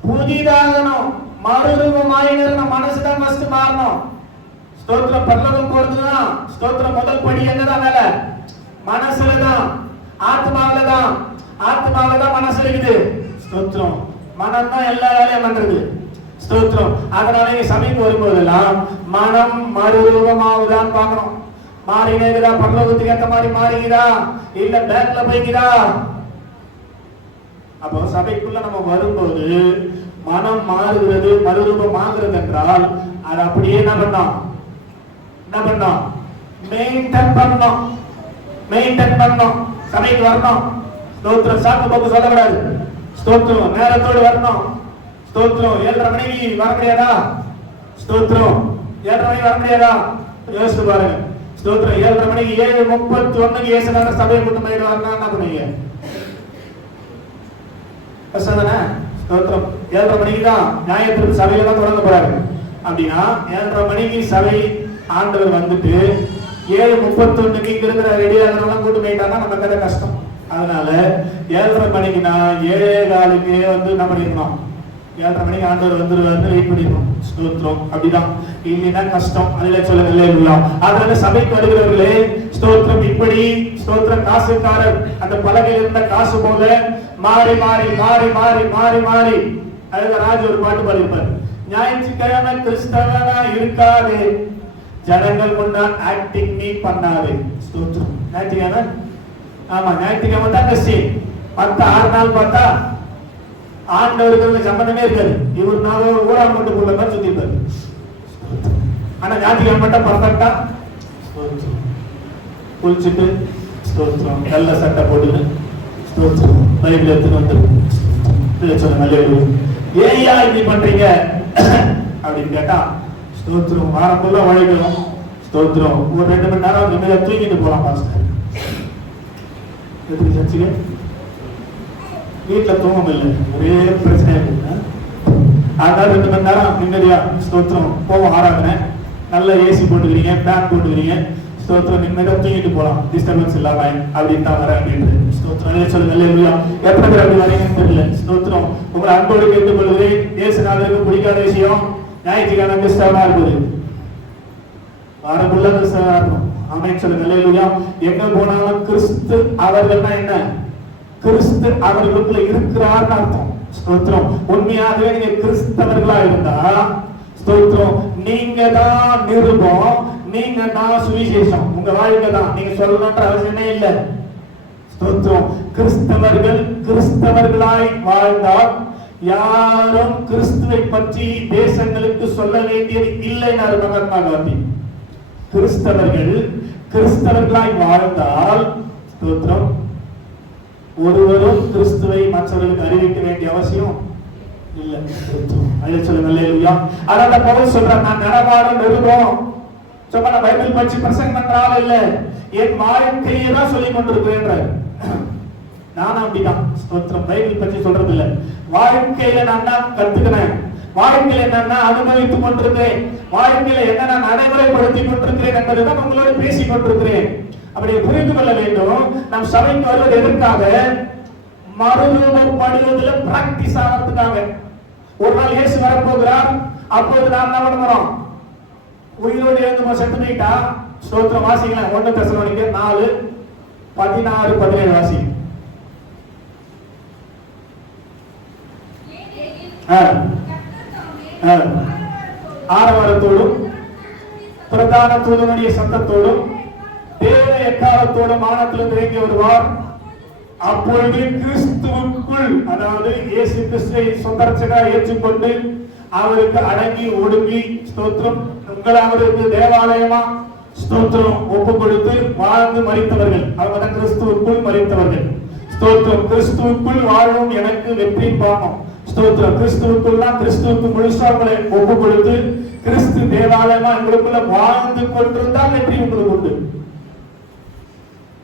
புதிதாகணும், மறுரூபமாயின மனசுதான் ஃபர்ஸ்ட் மாறணும். ஸ்தோத்திரம். பரலோகம் போறதுதான் ஸ்தோத்திரம் முதல் படி என்னதான்? வேலை மனசுலதான், ஆத்மாவிலதான் மனசு இருக்குது. ஸ்தோத்திரம். மனம் தான் எல்லா வேலையும் பண்றது. ஸ்தோத்திரம். அதனால சபைக்கு வரும்போதெல்லாம் மனம் மறுரூபமாவதான் பார்க்கணும். மாறினேதா? பரலோகத்துக்கு ஏற்ற மாதிரி மாறிக்கிறா இல்ல பேக்ல போய்க்கிறா? அப்போ சபைக்குள்ள நம்ம வரும்போது மனம் மாறுகிறது, மறுரூபம் ஆகிறது என்றால் அது அப்படியே என்ன பண்ணோம்? மெயின்டைன் பண்ணணும். சபைக்கு வரணும். ஸ்தோத்திரம். சாக்கு போக்கு சொல்லக்கூடாது. ஸ்தோத்திரம். நேரத்தோடு வரணும். ஸ்தோத்திரம். 7:30 மணிக்கு வர முடியாதா? ஸ்தோத்திரம். 7:30 மணிக்கு வர முடியாதா? யோசிச்சு பாருங்க. ஸ்தோத்திரம். 7:30 மணிக்கு 7:31 ஏசுனால சபையை கூட்டம் போயிடுவாருன்னா என்ன பண்ணுவீங்க? கஷ்டம்தானே? ஸ்தோத்திரம். 7:30 மணிக்கு தான் ஞாயிற்று சபையில தான் தொடங்க போறாரு. அப்படின்னா 7:30 மணிக்கு சபை ஆண்டவர் வந்துட்டு 7:31 இங்க இருக்கிற ரெடியாகிறவங்க கூட்டு போயிட்டாங்கன்னா நம்ம கதை கஷ்டம். அதனால 7:30 மணிக்குனா 7:15 வந்து நம்ம பண்ணிடணும். 7:30 மணிக்கு ஆண்டவர் வந்துருவாருன்னு வெயிட் பண்ணிடணும். ஸ்தோத்திரம். அப்படிதான். இல்லைன்னா கஷ்டம். அதில் சொல்லுங்க. அதனால சபைக்கு வருகிறவர்களே ஸ்தோத்திரம். இப்படி ஸ்தோத்திரம். காசுக்காரர் அந்த பலகையில் இருந்த காசு போல மாறி அதுல ராஜு ஒரு பாட்டு பாடியிருப்பார். ஞாயிற்றுக்கிழமை கிறிஸ்தவனா இருக்காது, ஜனங்கள் முன்னாள் ஆக்டிங் நீ பண்ணாது. ஸ்தோத்திரம். ஞாயிற்றுக்கிழமை, ஆமா ஞாயிற்றுக்கிழமை தான் கிறிஸ்டின். மத்த 6 நாள் பார்த்தா ஆண்டவருக்கு சம்பந்தமே இருக்காது. இவர் நாள் ஊராம் மட்டுக்குள்ள தான் சுத்தி இருப்பாரு. ஆனா ஞாயிற்றுக்கிழமை மட்டும் பர்ஃபெக்டா குளிச்சுட்டு ஸ்தோத்திரம். நல்ல சட்டை போட்டுன்னு ஸ்தோத்திரம். பைபிள் எடுத்துட்டு வந்து ஏயா இப்படி பண்றீங்க அப்படின்னு கேட்டா ஸ்தோத்திரம். வாரம் ஃபுல்லா உழைக்கணும். ஸ்தோத்திரம். ஒரு 2 மணி நேரம் நிம்மதியா தூங்கிட்டு போலாம் பாஸ்டர். எப்படி சர்ச்சுக்கு வீட்டுல தூங்கம் இல்லை, ஒரே பிரச்சனை இருக்கு. அதனால 2 மணி நேரம் நிம்மதியா ஸ்தோத்திரம் போவோம். ஆராதனை நல்ல ஏசி போட்டுக்கிறீங்க, ஃபேன் போட்டுக்கிறீங்க. ஸ்தோத்திரம். நிம்மதியா தூங்கிட்டு போலாம், டிஸ்டர்பன்ஸ் இல்லாம. அப்படின்னு தான் வரேன் அப்படின்னு ஸ்தோத்திரம். சொல்லுங்க. எத்தனை பேர் அப்படி வரீங்கன்னு தெரியல. ஸ்தோத்திரம். உங்களை அன்போடு கேட்டுக் கொள்கிறேன். இயேசுநாதருக்கு பிடிக்காத விஷயம் ஞாயிற்றுக்கிழமை கிறிஸ்தவனா இருக்குது. வாரக்குள்ள கிறிஸ்தவனா இருக்கணும். ஆமென் சொல்லுங்க. அல்லேலூயா. எங்க போனாலும் கிறிஸ்து அவர்கள்னா என்ன? கிறிஸ்து அவர்களுக்குள்ள இருக்கிறார்னு அர்த்தம். ஸ்தோத்திரம். உண்மையாகவே நீங்க கிறிஸ்தவர்களா இருந்தா ஸ்தோத்திரம், நீங்க தான் நிருபம், நீங்க தான் சுவிசேஷம். உங்க வாழ்க்கை தான். நீங்க சொல்லணும்ன்ற அவசியமே இல்லை. ஸ்தோத்திரம். கிறிஸ்தவர்களாய் வாழ்ந்தால் யாரும் கிறிஸ்துவை பற்றி தேசங்களுக்கு சொல்ல வேண்டியது இல்லை. மகாத்மா காந்தி. கிறிஸ்தவர்களாய் வாழ்ந்தால் ஸ்தோத்திரம், ஒருவரும் கிறிஸ்துவை மற்றவர்களுக்கு அறிவிக்க வேண்டிய அவசியம் இல்லை. அதை சொல்லுங்க. அல்லேலூயா. அதனால பவுல் சொல்றார், நான் நடமாடும் நிருபம். சும்மா நான் பைபிள் படிச்சு பிரசங்கம் பண்றாள் இல்ல, என் வாழ்க்கையை தான் சொல்லிக் கொண்டிருக்கிறேன். நானும் அப்படிதான். ஸ்தோத்திரம். பைபிள் பற்றி சொல்றது இல்ல, வாழ்க்கையில நான் தான் கத்துக்கிறேன். வாழ்க்கையில என்னன்னா அனுபவித்துக் கொண்டிருக்கிறேன். வாழ்க்கையில என்ன நான் நடைமுறைப்படுத்திக் கொண்டிருக்கிறேன் என்பதுதான் உங்களோடு பேசிக் கொண்டிருக்கிறேன். அப்படி புரிந்து கொள்ள வேண்டும். நம் சபைக்கு வருவது எதற்காக? மறுரூபப்படுவதில் பிராக்டிஸ் ஆகிறதுக்காக. ஒரு நாள் இயேசு வரப்போகிறார். அப்போது நாம் என்ன பண்ணுறோம்? உயிரோடு எழுந்து செத்து போயிட்டா ஸ்தோத்திரம். வாசிக்கலாம். 1 தெசலோனிக்கர் 4:16-17 வாசி. ஆரவாரத்தோடும் பிரதான தூதனுடைய சத்தத்தோடும் தேவ எக்காலத்தோடும் வானத்திலிருந்து இறங்கி வருவார். அப்பொழுது கிறிஸ்துவுக்குள், அதாவது இயேசு கிறிஸ்துவை சொந்த ரட்சகராக ஏற்றுக்கொண்டு அவருக்கு அடங்கி ஒடுங்கி ஸ்தோத்திரம் உங்களை அவருக்கு தேவாலயமா ஸ்தோத்திரம் ஒப்பு கொடுத்து வாழ்ந்து மரித்தவர்கள், அவங்க தான் கிறிஸ்துவுக்குள் மரித்தவர்கள். ஸ்தோத்திரம். கிறிஸ்துவுக்குள் வாழும் எனக்கு வெற்றி பாவம். ஸ்தோத்திரம். கிறிஸ்துவுக்குள் தான் கிறிஸ்துவுக்கு முழுசா உங்களை ஒப்பு கொடுத்து கிறிஸ்து தேவாலயமா உங்களுக்குள்ள வாழ்ந்து கொண்டிருந்தால் வெற்றி உங்களுக்கு உண்டு.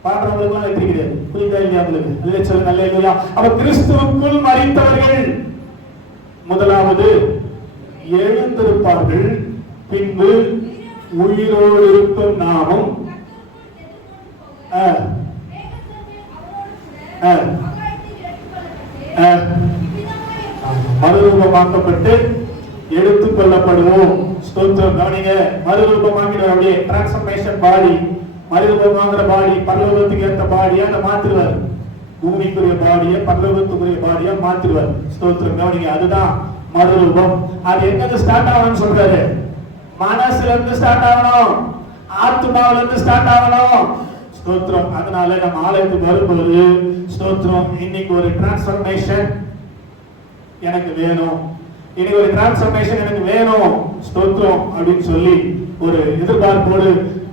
பாடுறவங்களுக்குலாம் வெற்றி கிடையாது. புரியுதா இல்லையா உங்களுக்கு? அல்லே சொல்லுங்க அல்லேலூயா. அப்ப கிறிஸ்துவுக்குள் மரித்தவர்கள் முதலாவது எழுந்திருப்பார்கள், பின்பு உயிரோடு இருக்கும் நாமும் மறுரூபமாக்கப்பட்டு எடுத்துக் கொள்ளப்படுவோம். ஸ்தோத்திரம். கவனிங்க, மறுரூபமாக்கிடுவார். அப்படியே டிரான்ஸ்ஃபர்மேஷன் பாடி, மறுரூபமாகிற பாடி பரலோகத்துக்கு ஏற்ற பாடியா மாத்திருவார். பூமிக்குரிய பாடிய பரலோகத்துக்குரிய பாடியா மாத்திருவார். ஸ்தோத்திரம். கவனிங்க, அதுதான் மறுரூபம். அது எங்க ஸ்டார்ட் ஆகணும்னு சொல்றாரு? மனசுல இருந்து ஸ்டார்ட் ஆகணும், ஆத்மாவில இருந்து ஸ்டார்ட் ஆகணும். ஸ்தோத்திரம். அதனால நம்ம ஆலயத்துக்கு வரும்போது ஸ்தோத்திரம், இன்னைக்கு ஒரு டிரான்ஸ்ஃபர்மேஷன் எனக்கு வேணும், இன்னைக்கு ஒரு டிரான்ஸ்ஃபர்மேஷன் எனக்கு வேணும் ஸ்தோத்திரம் அப்படின்னு சொல்லி ஒரு எதிர்பார்ப்போடு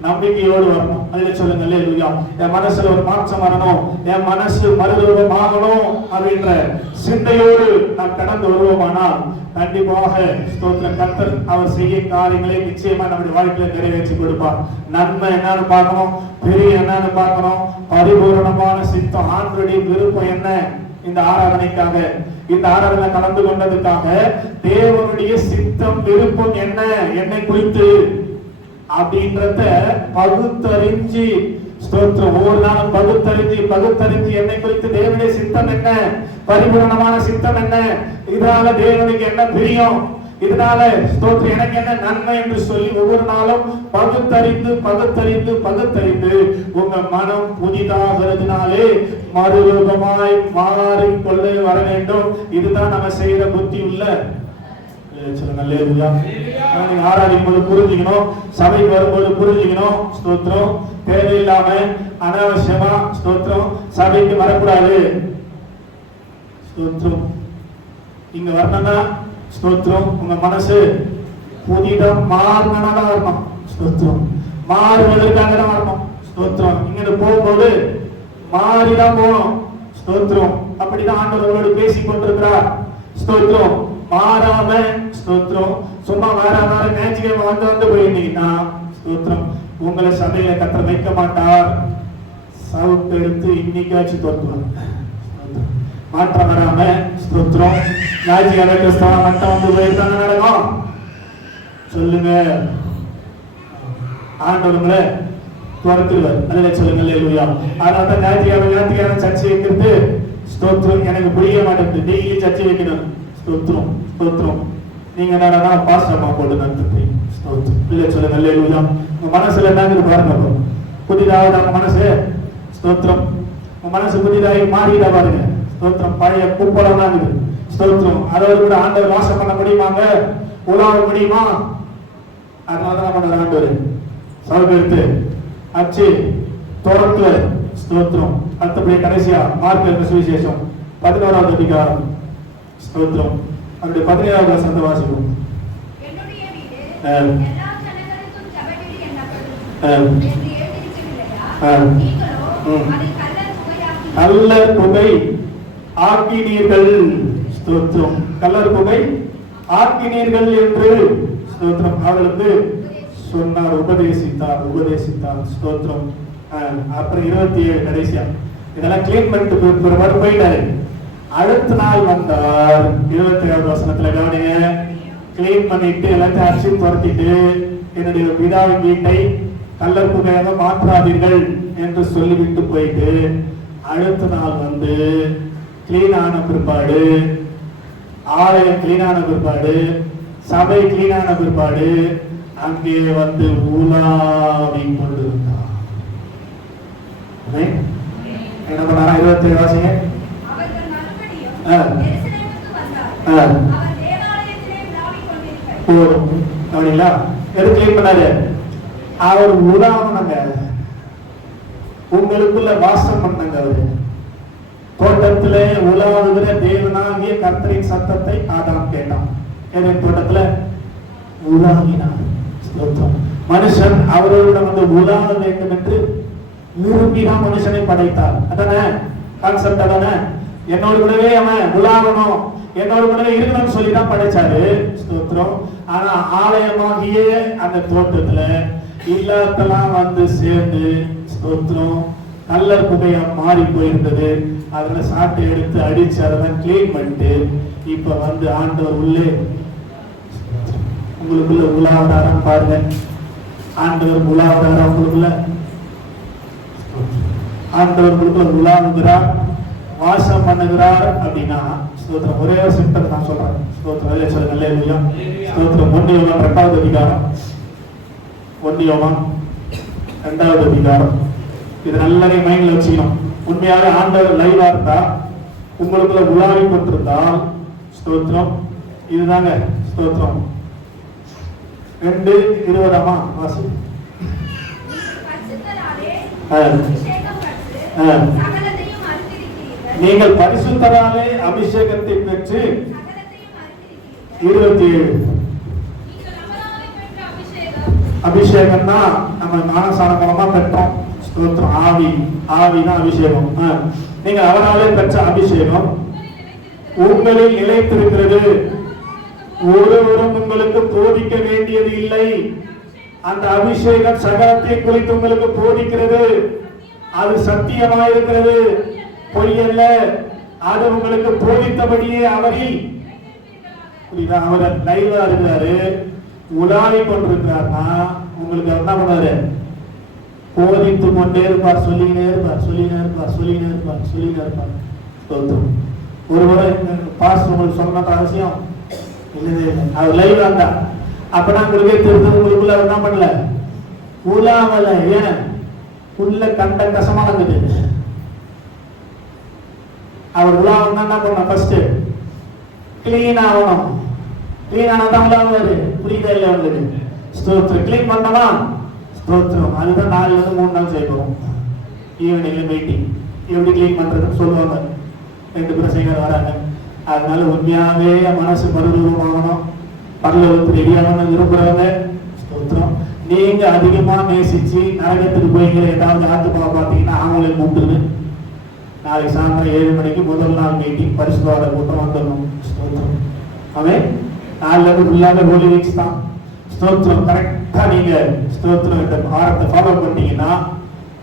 நம்பிக்கையோடு வரணும். அதுல சொல்லுங்க அல்லேலூயா. என் மனசுல ஒரு மாற்றம் வரணும், என் மனசு மறுரூபமாகணும் அப்படின்ற சிந்தையோடு நாம் கடந்து வருவோமானால் கண்டிப்பாக ஸ்தோத்திரம் கர்த்தர் அவர் செய்ய காரியங்களை நிச்சயமா நம்முடைய வாழ்க்கையில நிறைவேற்றி கொடுப்பார். நன்மை என்னன்னு பார்க்கணும், பெரிய என்னன்னு பார்க்கணும், பரிபூரணமான சித்தம் ஆண்டவருடைய விருப்பம் என்ன இந்த ஆராதனைக்காக, இந்த ஆராதனை கலந்து கொண்டதுக்காக தேவனுடைய சித்தம் விருப்பம் என்ன என்னை குறித்து அப்படின்றத பகுத்தறிஞ்சு ஸ்தோத்திரம் ஒவ்வொரு நாளும் பகுத்தறிஞ்சு என்னை குறித்து தேவனுடைய சித்தம் என்ன, பரிபூரணமான சித்தம் என்ன, இதனால தேவனுக்கு என்ன பிரியம், இதனால ஸ்தோத்திரம் எனக்கு என்ன நன்மை என்று சொல்லி ஒவ்வொரு நாளும் பகுத்தறிந்து உங்க மனம் புதிதாகிறதுனாலே மறுரூபமாய் மாறிக்கொள்ள வர வேண்டும். இதுதான் நம்ம செய்யற புத்தி உள்ள ஆராதிக்கும் போது புரிஞ்சுக்கணும், சபைக்கு வரும்போது புரிஞ்சுக்கணும். ஸ்தோத்திரம். தேவையில்லாம அனாவசியமா ஸ்தோத்திரம் சபைக்கு வரக்கூடாது. ஸ்தோத்திரம். இங்க வரணும்னா ஸ்தோத்திரம் உங்க மனசு புதிதம் மாறினதான் வரணும். ஸ்தோத்திரம். மாறுவதற்காக தான் வரணும். ஸ்தோத்திரம். இங்க போகும்போது மாறிதான் போகணும். ஸ்தோத்திரம். அப்படிதான் ஆண்டவரோடு பேசிக் கொண்டிருக்கிறார். ஸ்தோத்திரம். மாறாம ஸ்தோத்திரம் சும்மா மாறாம ஞாயிற்றுக்கிழமை வந்து போயிருந்தீங்கன்னா ஸ்தோத்திரம் உங்களை சபையில கர்த்தர் வைக்க மாட்டார். சவுக்கு எடுத்து இன்னைக்காச்சும் தோற்றுவார். மாற்றம் வராம ஸ்தோத்திரம் ஞாயிற்றுக்கிழமை கிறிஸ்தவ மட்டும் வந்து போயிருந்தாங்க நடக்கும். சொல்லுங்க, ஆண்டவங்களை துரத்துருவார். அதில் சொல்லுங்க இல்லையா? அதனால தான் ஞாயிற்றுக்கிழமை சர்ச்சை வைக்கிறது ஸ்தோத்திரம் எனக்கு புரிய மாட்டேங்குது. டெய்லி சர்ச்சை வைக்கணும். ஸ்தோத்திரம். நீங்க என்னடா பாஸ்டர்மா போட்டு நடத்துறீங்க. ஸ்தோத்திரம். இல்ல சொல்லுங்க அல்லேலூயா. உங்க மனசுல என்னங்குது பாருங்க. புதிதாக உங்க மனசு ஸ்தோத்திரம் உங்க மனசு புதிதாக மாறிடா பாருங்க. ஸ்தோத்திரம். பழைய குப்பலம் தான் இருக்குது. ஸ்தோத்திரம். அதோடு கூட ஆண்டவர் வாசம் பண்ண முடியுமாங்க? உலாவ முடியுமா? அதனாலதான் நம்ம ஆண்டவர் சவுக்கு எடுத்து அச்சு துரத்துல ஸ்தோத்திரம். அடுத்தபடி கடைசியா மார்க் சுவிசேஷம் 11வது அதிகாரம் ஸ்தோத்திரம் அவருடைய 17வது வசனத்தை வாசிப்போம். என்னுடைய வீடு எல்லா ஜனங்களுக்கும் ஜெபவீடு என்னப்படும் என்று எழுதியிருக்கிறீர்களா? நீங்களோ அதை கல்லர் புகை ஆக்கினீர்கள். ஸ்தோத்திரம். கல்லர் புகை ஆக்கினீர்கள் என்று ஸ்தோத்திரம் அவர்களுக்கு சொன்னார், உபதேசித்தார். ஸ்தோத்திரம். அப்புறம் 27 கடைசியா இதெல்லாம் கிளீன் பண்ணிட்டு போயிட்டாரு. அடுத்த நாள் வந்தார். 27வது வசனத்துல கவனிங்க. கிளீன் பண்ணிட்டு எல்லாத்தையும் அரிசி துரத்திட்டு என்னுடைய பிதாவின் வீட்டை கல்லர் புகையாக மாற்றாதீர்கள் என்று சொல்லிவிட்டு போயிட்டு அடுத்த நாள் வந்து கிளீன் ஆன பிற்பாடு, ஆலயம் கிளீன் ஆன பிற்பாடு, சபை கிளீன் ஆன பிற்பாடு அங்கே வந்து ஊலாவி கொண்டிருந்தார். என்ன பண்ணாரா? 27 வாசிங்க. அவர் உலாவனங்க, உங்களுக்குள்ள வாசம் பண்ணங்க. அவரு தோட்டத்துல உலாவுகிற தேவனாகிய கர்த்தரின் சத்தத்தை ஆதாம் கேட்டான். தோட்டத்துல உலாவினார். மனுஷன் அவரோட வந்து உலாவ வேண்டும் என்று விரும்பிதான் மனுஷனை படைத்தார். அதானே கான்செப்ட்? அதானே என்னோட கூடவே அவன் உலாவணும், என்னோட கூடவே இருக்கணும்னு சொல்லிதான் படைச்சாரு. ஸ்தோத்திரம். ஆனா ஆலயமாகிய அந்த தோட்டத்துல இல்லாதெல்லாம் வந்து சேர்ந்து ஸ்தோத்திரம் கல்லர் புகையா மாறி போயிருந்தது. அதுல சாட்டை எடுத்து அடிச்சு அதெல்லாம் கிளீன் பண்ணிட்டு இப்ப வந்து ஆண்டவர் உள்ளே உங்களுக்குள்ள உலாவதாரம் பாருங்க. ஆண்டவர் உலாவதாரம் உங்களுக்குள்ள, ஆண்டவர் உங்களுக்குள்ள உலாவுகிறார், வாசம் பண்ணுகிறார் அப்படின்னா ஸ்தோத்திரம். ஒரே ஒரு சிம்டம் நான் சொல்றேன். ஸ்தோத்திரம் சொல்லுங்க. அல்லேலூயா. ஸ்தோத்திரம். 1 யோவான் 2வது அதிகாரம், 1 யோவான் 2வது அதிகாரம். இது நல்ல மைண்ட்ல வச்சுக்கணும். உண்மையாக ஆண்டவர் லைவா இருந்தா உங்களுக்குள்ள உலாவி கொண்டிருந்தால் ஸ்தோத்திரம். இதுதாங்க ஸ்தோத்திரம். 2:20 வாசி. நீங்கள் பரிசுத்தராலே அபிஷேகத்தை பெற்று 27 அபிஷேகம்னா நம்ம ஞானசானம் மூலமா பெற்றோம். ஸ்தோத்திரம். ஆவினா அபிஷேகம். நீங்க அவராலே பெற்ற அபிஷேகம் உங்களில் நிலைத்திருக்கிறது. ஒருவரும் உங்களுக்கு போதிக்க வேண்டியது இல்லை. அந்த அபிஷேகம் சகலத்தை குறித்து உங்களுக்கு போதிக்கிறது. அது சத்தியமாயிருக்கிறது, பொய்யல்ல. அது உங்களுக்கு போதித்தபடியே அவரில் அவர் லைவா இருக்கிறாரு, உலாவி கொண்டிருக்கிறார்னா உங்களுக்கு என்ன பண்ணாரு? போதித்து கொண்டே இருப்பார், சொல்லினே இருப்பார், சொல்லினே இருப்பார், சொல்லினே இருப்பார், சொல்லினே இருப்பார். ஸ்தோத்திரம். ஒருவரை பாஸ்டர் உங்களுக்கு சொன்ன அவசியம் இல்லவே இல்லை. அவர் லைவ் இருந்தா அப்பதான் உங்களுக்கே தெரிஞ்சது. உங்களுக்குள்ள என்ன பண்ணல? உலாவல. ஏன் உள்ள கண்ட கசமா இருந்தது. அவர் உலாவன்னா என்ன பண்ண? ஃபர்ஸ்ட் கிளீன் ஆகணும். கிளீன் ஆனதான் உலாவாரு. புரியுதா இல்லையா உங்களுக்கு? ஸ்தோத்திரம். கிளீன் பண்ணவா? ஸ்தோத்திரம். அதுதான் 4 இருந்து 3 நாள் செய்வோம். ஈவினிங்ல மீட்டிங் எப்படி கிளீன் பண்றதுன்னு சொல்லுவாங்க. 2 பிரசங்கர் வராங்க. அதனால உண்மையாவே மனசு மறுரூபமாகணும், பரலோகத்துக்கு ரெடியாகணும் விரும்புறவங்க ஸ்தோத்திரம். நீங்க அதிகமா நேசிச்சு நரகத்துக்கு போய்கிற ஏதாவது ஆத்துமா பார்த்தீங்கன்னா அவங்களை கூப்பிடுது. நாளைக்கு சாயந்தரம் 7 மணிக்கு முதல் நாள் மீட்டிங் பரிசுத்தவாத கூட்டம் வந்துடணும். ஸ்தோத்திரம். அவன் 4 இருந்து ஃபுல்லாக ஹோலி வீக்ஸ் தான். ஸ்தோத்திரம். கரெக்டா நீங்க ஸ்தோத்திரம் இந்த வாரத்தை ஃபாலோ பண்ணீங்கன்னா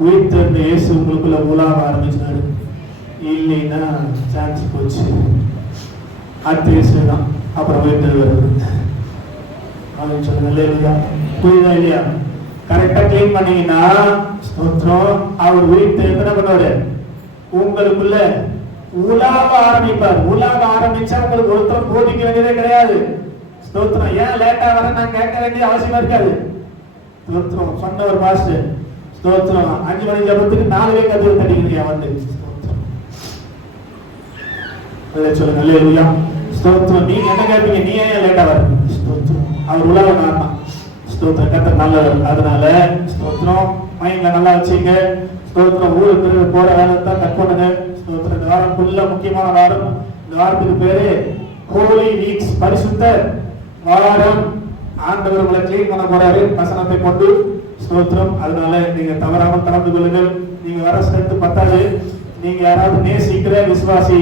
உயிர்த்தெழுந்த இயேசு உங்களுக்குள்ள உலாவ ஆரம்பிச்சாரு. இல்லைன்னா சான்ஸ் போச்சு. அடுத்த இயேசு தான் அப்புறம் உயிர்த்தெழுவாரு. அப்படின்னு சொல்லுங்க. இல்லையா? புரியுதா இல்லையா? கரெக்டா கிளீன் பண்ணீங்கன்னா ஸ்தோத்திரம். அவர் உயிர்த்தெழுந்து என்ன பண்ணுவாரு? உங்களுக்குள்ள உலாவ ஆரம்பிப்பார். உலாவ ஆரம்பிச்சா உங்களுக்கு ஒருத்தர் போதிக்க வேண்டியதே கிடையாது. ஸ்தோத்திரம். ஏன் லேட்டா வர நான் கேட்க வேண்டிய அவசியமா இருக்காது. ஸ்தோத்திரம். சொன்ன ஒரு பாஸ்டர் ஸ்தோத்திரம் 5 மணி ஜபத்துக்கு 4 கதவு தட்டிக்கிறீங்க வந்து. சொல்லுங்க. அல்லேலூயா. ஸ்தோத்திரம். நீங்க என்ன கேட்பீங்க? நீ ஏன் லேட்டா வர? ஸ்தோத்திரம். அவர் உலக நாட்டம். ஸ்தோத்திரம். கர்த்தர் நல்லவர். அதனால ஸ்தோத்திரம் மைண்ட்ல நல்லா வச்சுங்க. ஸ்தோத்திரம். ஊருக்கு போற வேலை தான் கட் பண்ணுங்க. ஸ்தோத்திரம். இந்த வாரம் ஃபுல்லா முக்கியமான வாரம். இந்த வாரத்துக்கு பேரு ஹோலி வீக்ஸ், பரிசுத்த வாரம். ஆண்டவர் உங்களை கிளீன் பண்ண போறாரு வசனத்தை கொண்டு. ஸ்தோத்திரம். அதனால நீங்க தவறாமல் கலந்து கொள்ளுங்கள். நீங்க வர ஸ்ட்ரென்த் பத்தாது. நீங்க யாராவது நேசிக்கிற விசுவாசி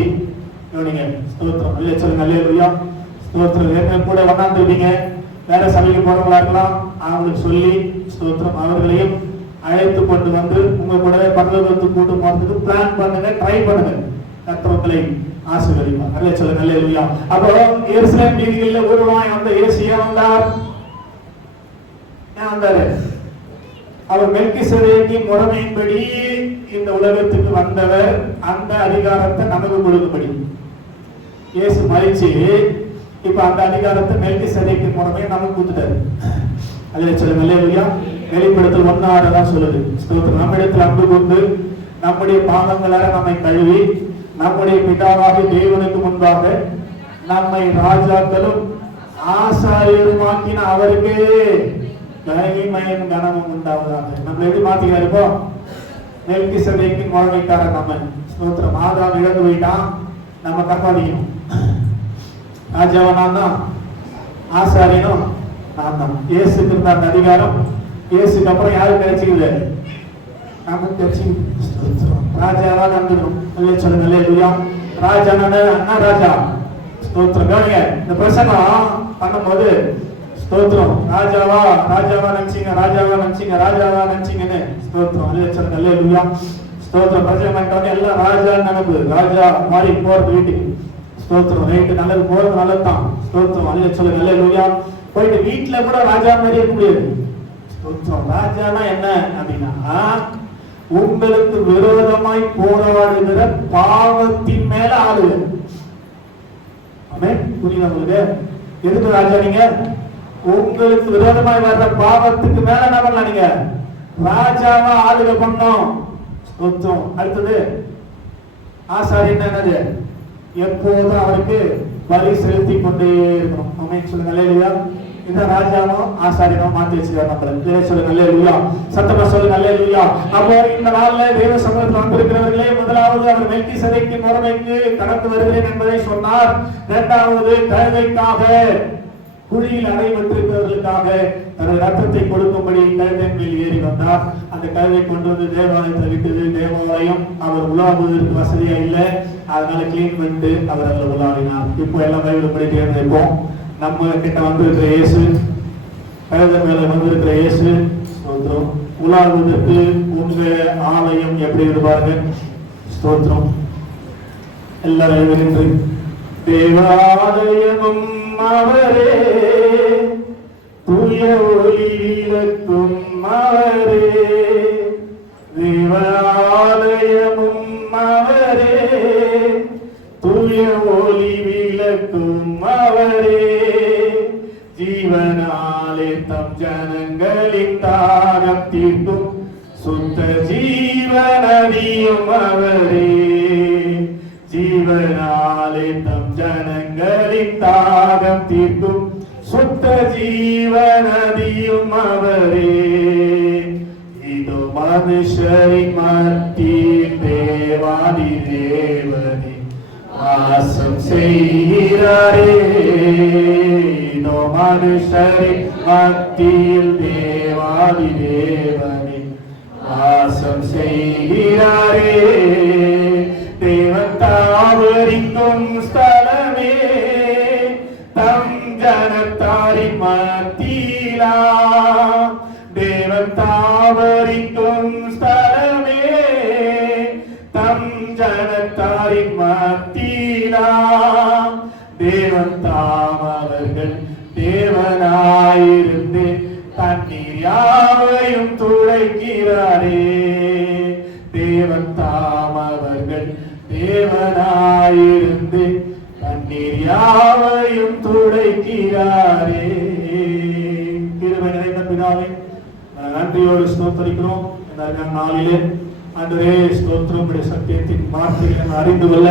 கவனிங்க. ஸ்தோத்திரம். இல்லையா? சொல்லுங்க. அல்லேலூயா. ஸ்தோத்திரம். ஏற்கனவே கூட வண்ணாந்துருப்பீங்க. வேற சபைக்கு போறவங்களா இருக்கலாம். அவங்களுக்கு சொல்லி ஸ்தோத்திரம் அவர்களையும் அழைத்து கொண்டு வந்து உங்க கூடவே பரலோகத்துக்கு கூட்டு போறதுக்கு பிளான் பண்ணுங்க, ட்ரை பண்ணுங்க. கர்த்தரை ஆசீர்வதிப்பார். அல்லேலூயா. சொல்லுங்க. அல்லேலூயா. அப்போ எருசலேம் வீதிகளில் ஒருவன் அந்த இயேசு ஏன் வந்தார்? ஏன் வந்தாரு? அவர் மெல்கிசேதேக்கின் முறைமையின்படி இந்த உலகத்துக்கு வந்தவர். அந்த அதிகாரத்தை நமக்கு கொடுக்கும்படி இயேசு மரிச்சு இப்ப அந்த அதிகாரத்தை மெல்கிசேதேக்கின் முறைமையை நமக்கு கொடுத்துட்டாரு. அல்லேலூயா. சொல்லுங்க. அல்லேலூயா. வெளிப்படுத்தல் 1:6 தான் சொல்லுது. ஸ்தோத்திரம். நம்மிடத்தில் அன்பு கொண்டு நம்முடைய பாவங்களால நம்மை கழுவி நம்முடைய பிதாவாக தேவனுக்கு முன்பாக நம்மை ராஜாக்களும் ஆசாரியருமாக்கின அவருக்கு மகிமையும் கனமும் உண்டாவதாக. நம்ம எப்படி மாத்திக்கிறாரு? இப்போ மெல்கிசேதேக்கின் முறைமைக்காரன் நம்ம. ஸ்தோத்திரம். ஆதாம் இழந்து போயிட்டான், நம்ம காப்பாடிக்கணும். ராஜாவா நான் தான், ஆசாரியனும் நான் தான். இயேசுக்கு இருந்த அந்த அதிகாரம் இயேசுக்கு அப்புறம் யாரும் கிடைச்சிக்கல, நமக்கு கிடைச்சிக்கிது. ராஜாவா நடந்துக்கணும். இல்லையா? சொல்லுங்க. அல்லேலூயா. ராஜா அண்ணா ராஜா. ஸ்தோத்திரம். கவனிங்க. இந்த பிரசங்கம் பண்ணும்போது ஸ்தோத்திரம். ராஜாவா ராஜாவா நினைச்சீங்க, ராஜாவா நினைச்சீங்க, ராஜாவா நினைச்சீங்கன்னு ஸ்தோத்திரம். அல்லேலூயா. ஸ்தோத்திரம். பிரச்சனை பண்ணிட்டோம் எல்லாம் ராஜா நினைப்பு, ராஜா மாறி போறது வீட்டுக்கு. ஸ்தோத்திரம். ரைட்டு, நல்லது போறது நல்லதுதான். ஸ்தோத்திரம். அல்லேலூயா. போயிட்டு வீட்டுல கூட ராஜா மாதிரி இருக்க முடியாது. ஸ்தோத்திரம். ராஜானா என்ன அப்படின்னா உங்களுக்கு விரோதமாய் போராடுகிற பாவத்தின் மேல ஆளுங்க. புரியுதா உங்களுக்கு? எதுக்கு ராஜா நீங்க? உங்களுக்கு விரோதமாய் வர்ற பாவத்துக்கு மேல என்ன பண்ணலாம்? நீங்க ராஜாவா ஆளுக பண்ணோம். ஸ்தோத்திரம். அடுத்தது ஆசாரியன் என்னது? எப்போதும் அவருக்கு பலி செலுத்தி கொண்டே இருக்கணும். ஆமென் சொல்லுங்க. அல்லேலூயா. இந்த ராஜாவும் ஆசாரியனும் மாத்தி வச்சிருக்காரு நம்மள. சொல்லுங்க அல்லேலூயா. சத்தமா சொல்லுங்க அல்லேலூயா. அப்போ இந்த நாள்ல தேவ சமூகத்தில் வந்திருக்கிறவர்களே, முதலாவது அவர் மெல்கிசேதேக்கின் முறைமைக்கு கடந்து வருகிறேன் என்பதை சொன்னார். இரண்டாவது கழுதைக்காக, குழியில் அடைபட்டிருக்கிறவர்களுக்காக தனது ரத்தத்தை கொடுக்கும்படி கழுதையின் மேல் ஏறி வந்தார். அந்த கழுதை கொண்டு வந்து தேவாலயத்தை விட்டது. தேவாலயம் அவர் உலாவுவதற்கு வசதியா இல்லை, அதனால கிளீன் பண்ணிட்டு அவர் அதில் உலாவினார். இப்போ எல்லாம் பைபிள் படிக்கிறேன். இப்போ நம்ம கிட்ட வந்திருக்கிற இயேசு, கழுதை மேல வந்திருக்கிற இயேசு ஸ்தோத்திரம். உலாவுவதற்கு உங்க ஆலயம் எப்படி இருப்பாருங்க? ஸ்தோத்திரம். எல்லாரும் இருந்து தேவாலயமும் அவரே, தூய ஒளி விளக்கும் அவரே, தேவாலயமும் அவரே, தூய ஒளி விளக்கும் அவரே, ஜீவனாலே தம் ஜனங்களின் தாகம் தீர்க்கும் சுத்த ஜீவனதியும் அவரே, ஜீவனாலே தம் ஜனங்களின் தாகம் தீர்க்கும் சுத்த ஜீவனதியும் அவரே. இதோ மனுஷரின் மத்தியில் தேவாதி தேவனே வாசம் செய்கிறாரே, இதோ மனுஷரின் மத்தியில் தேவாதி தேவனே வாசம் செய்கிறாரே. தேவன் தாவரிக்கும் ஸ்தலமே, தம் ஜனத்தாரின் மத்தியிலா, தேவன் தாவரிக்கும் ஸ்தலமே, தம் ஜனத்தாரின் மத்தியிலா, தேவன் தாம் அவர்கள் தேவனாயிருந்து தண்ணீர் யாவையும் துடைக்கிறாரே, தேவன் தாம் அவர்கள் தேவனாயிருந்து தண்ணீர் யாவையும் துடைக்கிறாரே. கிருபை நிறைந்த பிதாவே, நன்றியோடு ஸ்தோத்திரிக்கிறோம். இந்த நாளிலே ஆண்டவரே ஸ்தோத்திரம். சத்தியத்தின் வார்த்தைகளை அறிந்து கொள்ள,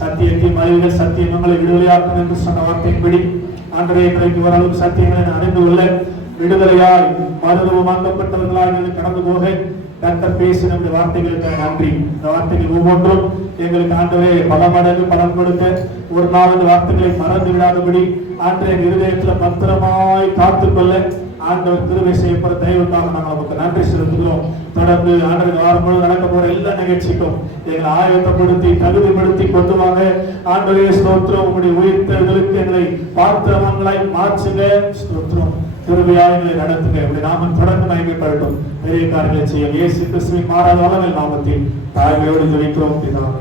சத்தியத்தின் அறிவுகள் சத்தியம் நம்மளை விடுதலையாக்கும் என்று சொன்ன வார்த்தையின்படி ஆண்டவரே இன்றைக்கு ஓரளவுக்கு சத்தியங்களை அறிந்து கொள்ள, விடுதலையாய் மருத்துவமாக்கப்பட்டவர்களாக கடந்து போக கர்த்தர் பேசி நம்முடைய வார்த்தைகளுக்கு நன்றி. இந்த வார்த்தைகள் ஒவ்வொன்றும் எங்களுக்கு ஆண்டவரே பல மடங்கு பலன் கொடுக்க, ஒரு நாள் இந்த வார்த்தைகளை மறந்து விடாதபடி ஆண்டவரே இருதயத்தில் பத்திரமாய் காத்துக்கொள்ள ஆண்டவர் கிருபை செய்யப்பட தெய்வத்தாக நாங்கள் நமக்கு நன்றி செலுத்துகிறோம். தொடர்ந்து ஆண்டவர் வாரம் முழுவதும் நடக்க போற எல்லா நிகழ்ச்சிக்கும் எங்களை ஆயத்தப்படுத்தி தகுதிப்படுத்தி கொண்டு வாங்க. ஆண்டவரே ஸ்தோத்திரம். உங்களுடைய உயிர்த்தெழுதலுக்கு எங்களை பாத்திரமாய் மாற்றுங்க. ஸ்தோத்திரம். கிருபையாய் எங்களை நடத்துங்க. உங்களுடைய நாமம் தொடர்ந்து மகிமைப்படட்டும். பெரிய காரியங்களை செய்ய இயேசு கிறிஸ்துவின் மாறாத நாமத்தில் தாழ்மையோடு ஜெபிக்கிறோம் பிதாவே.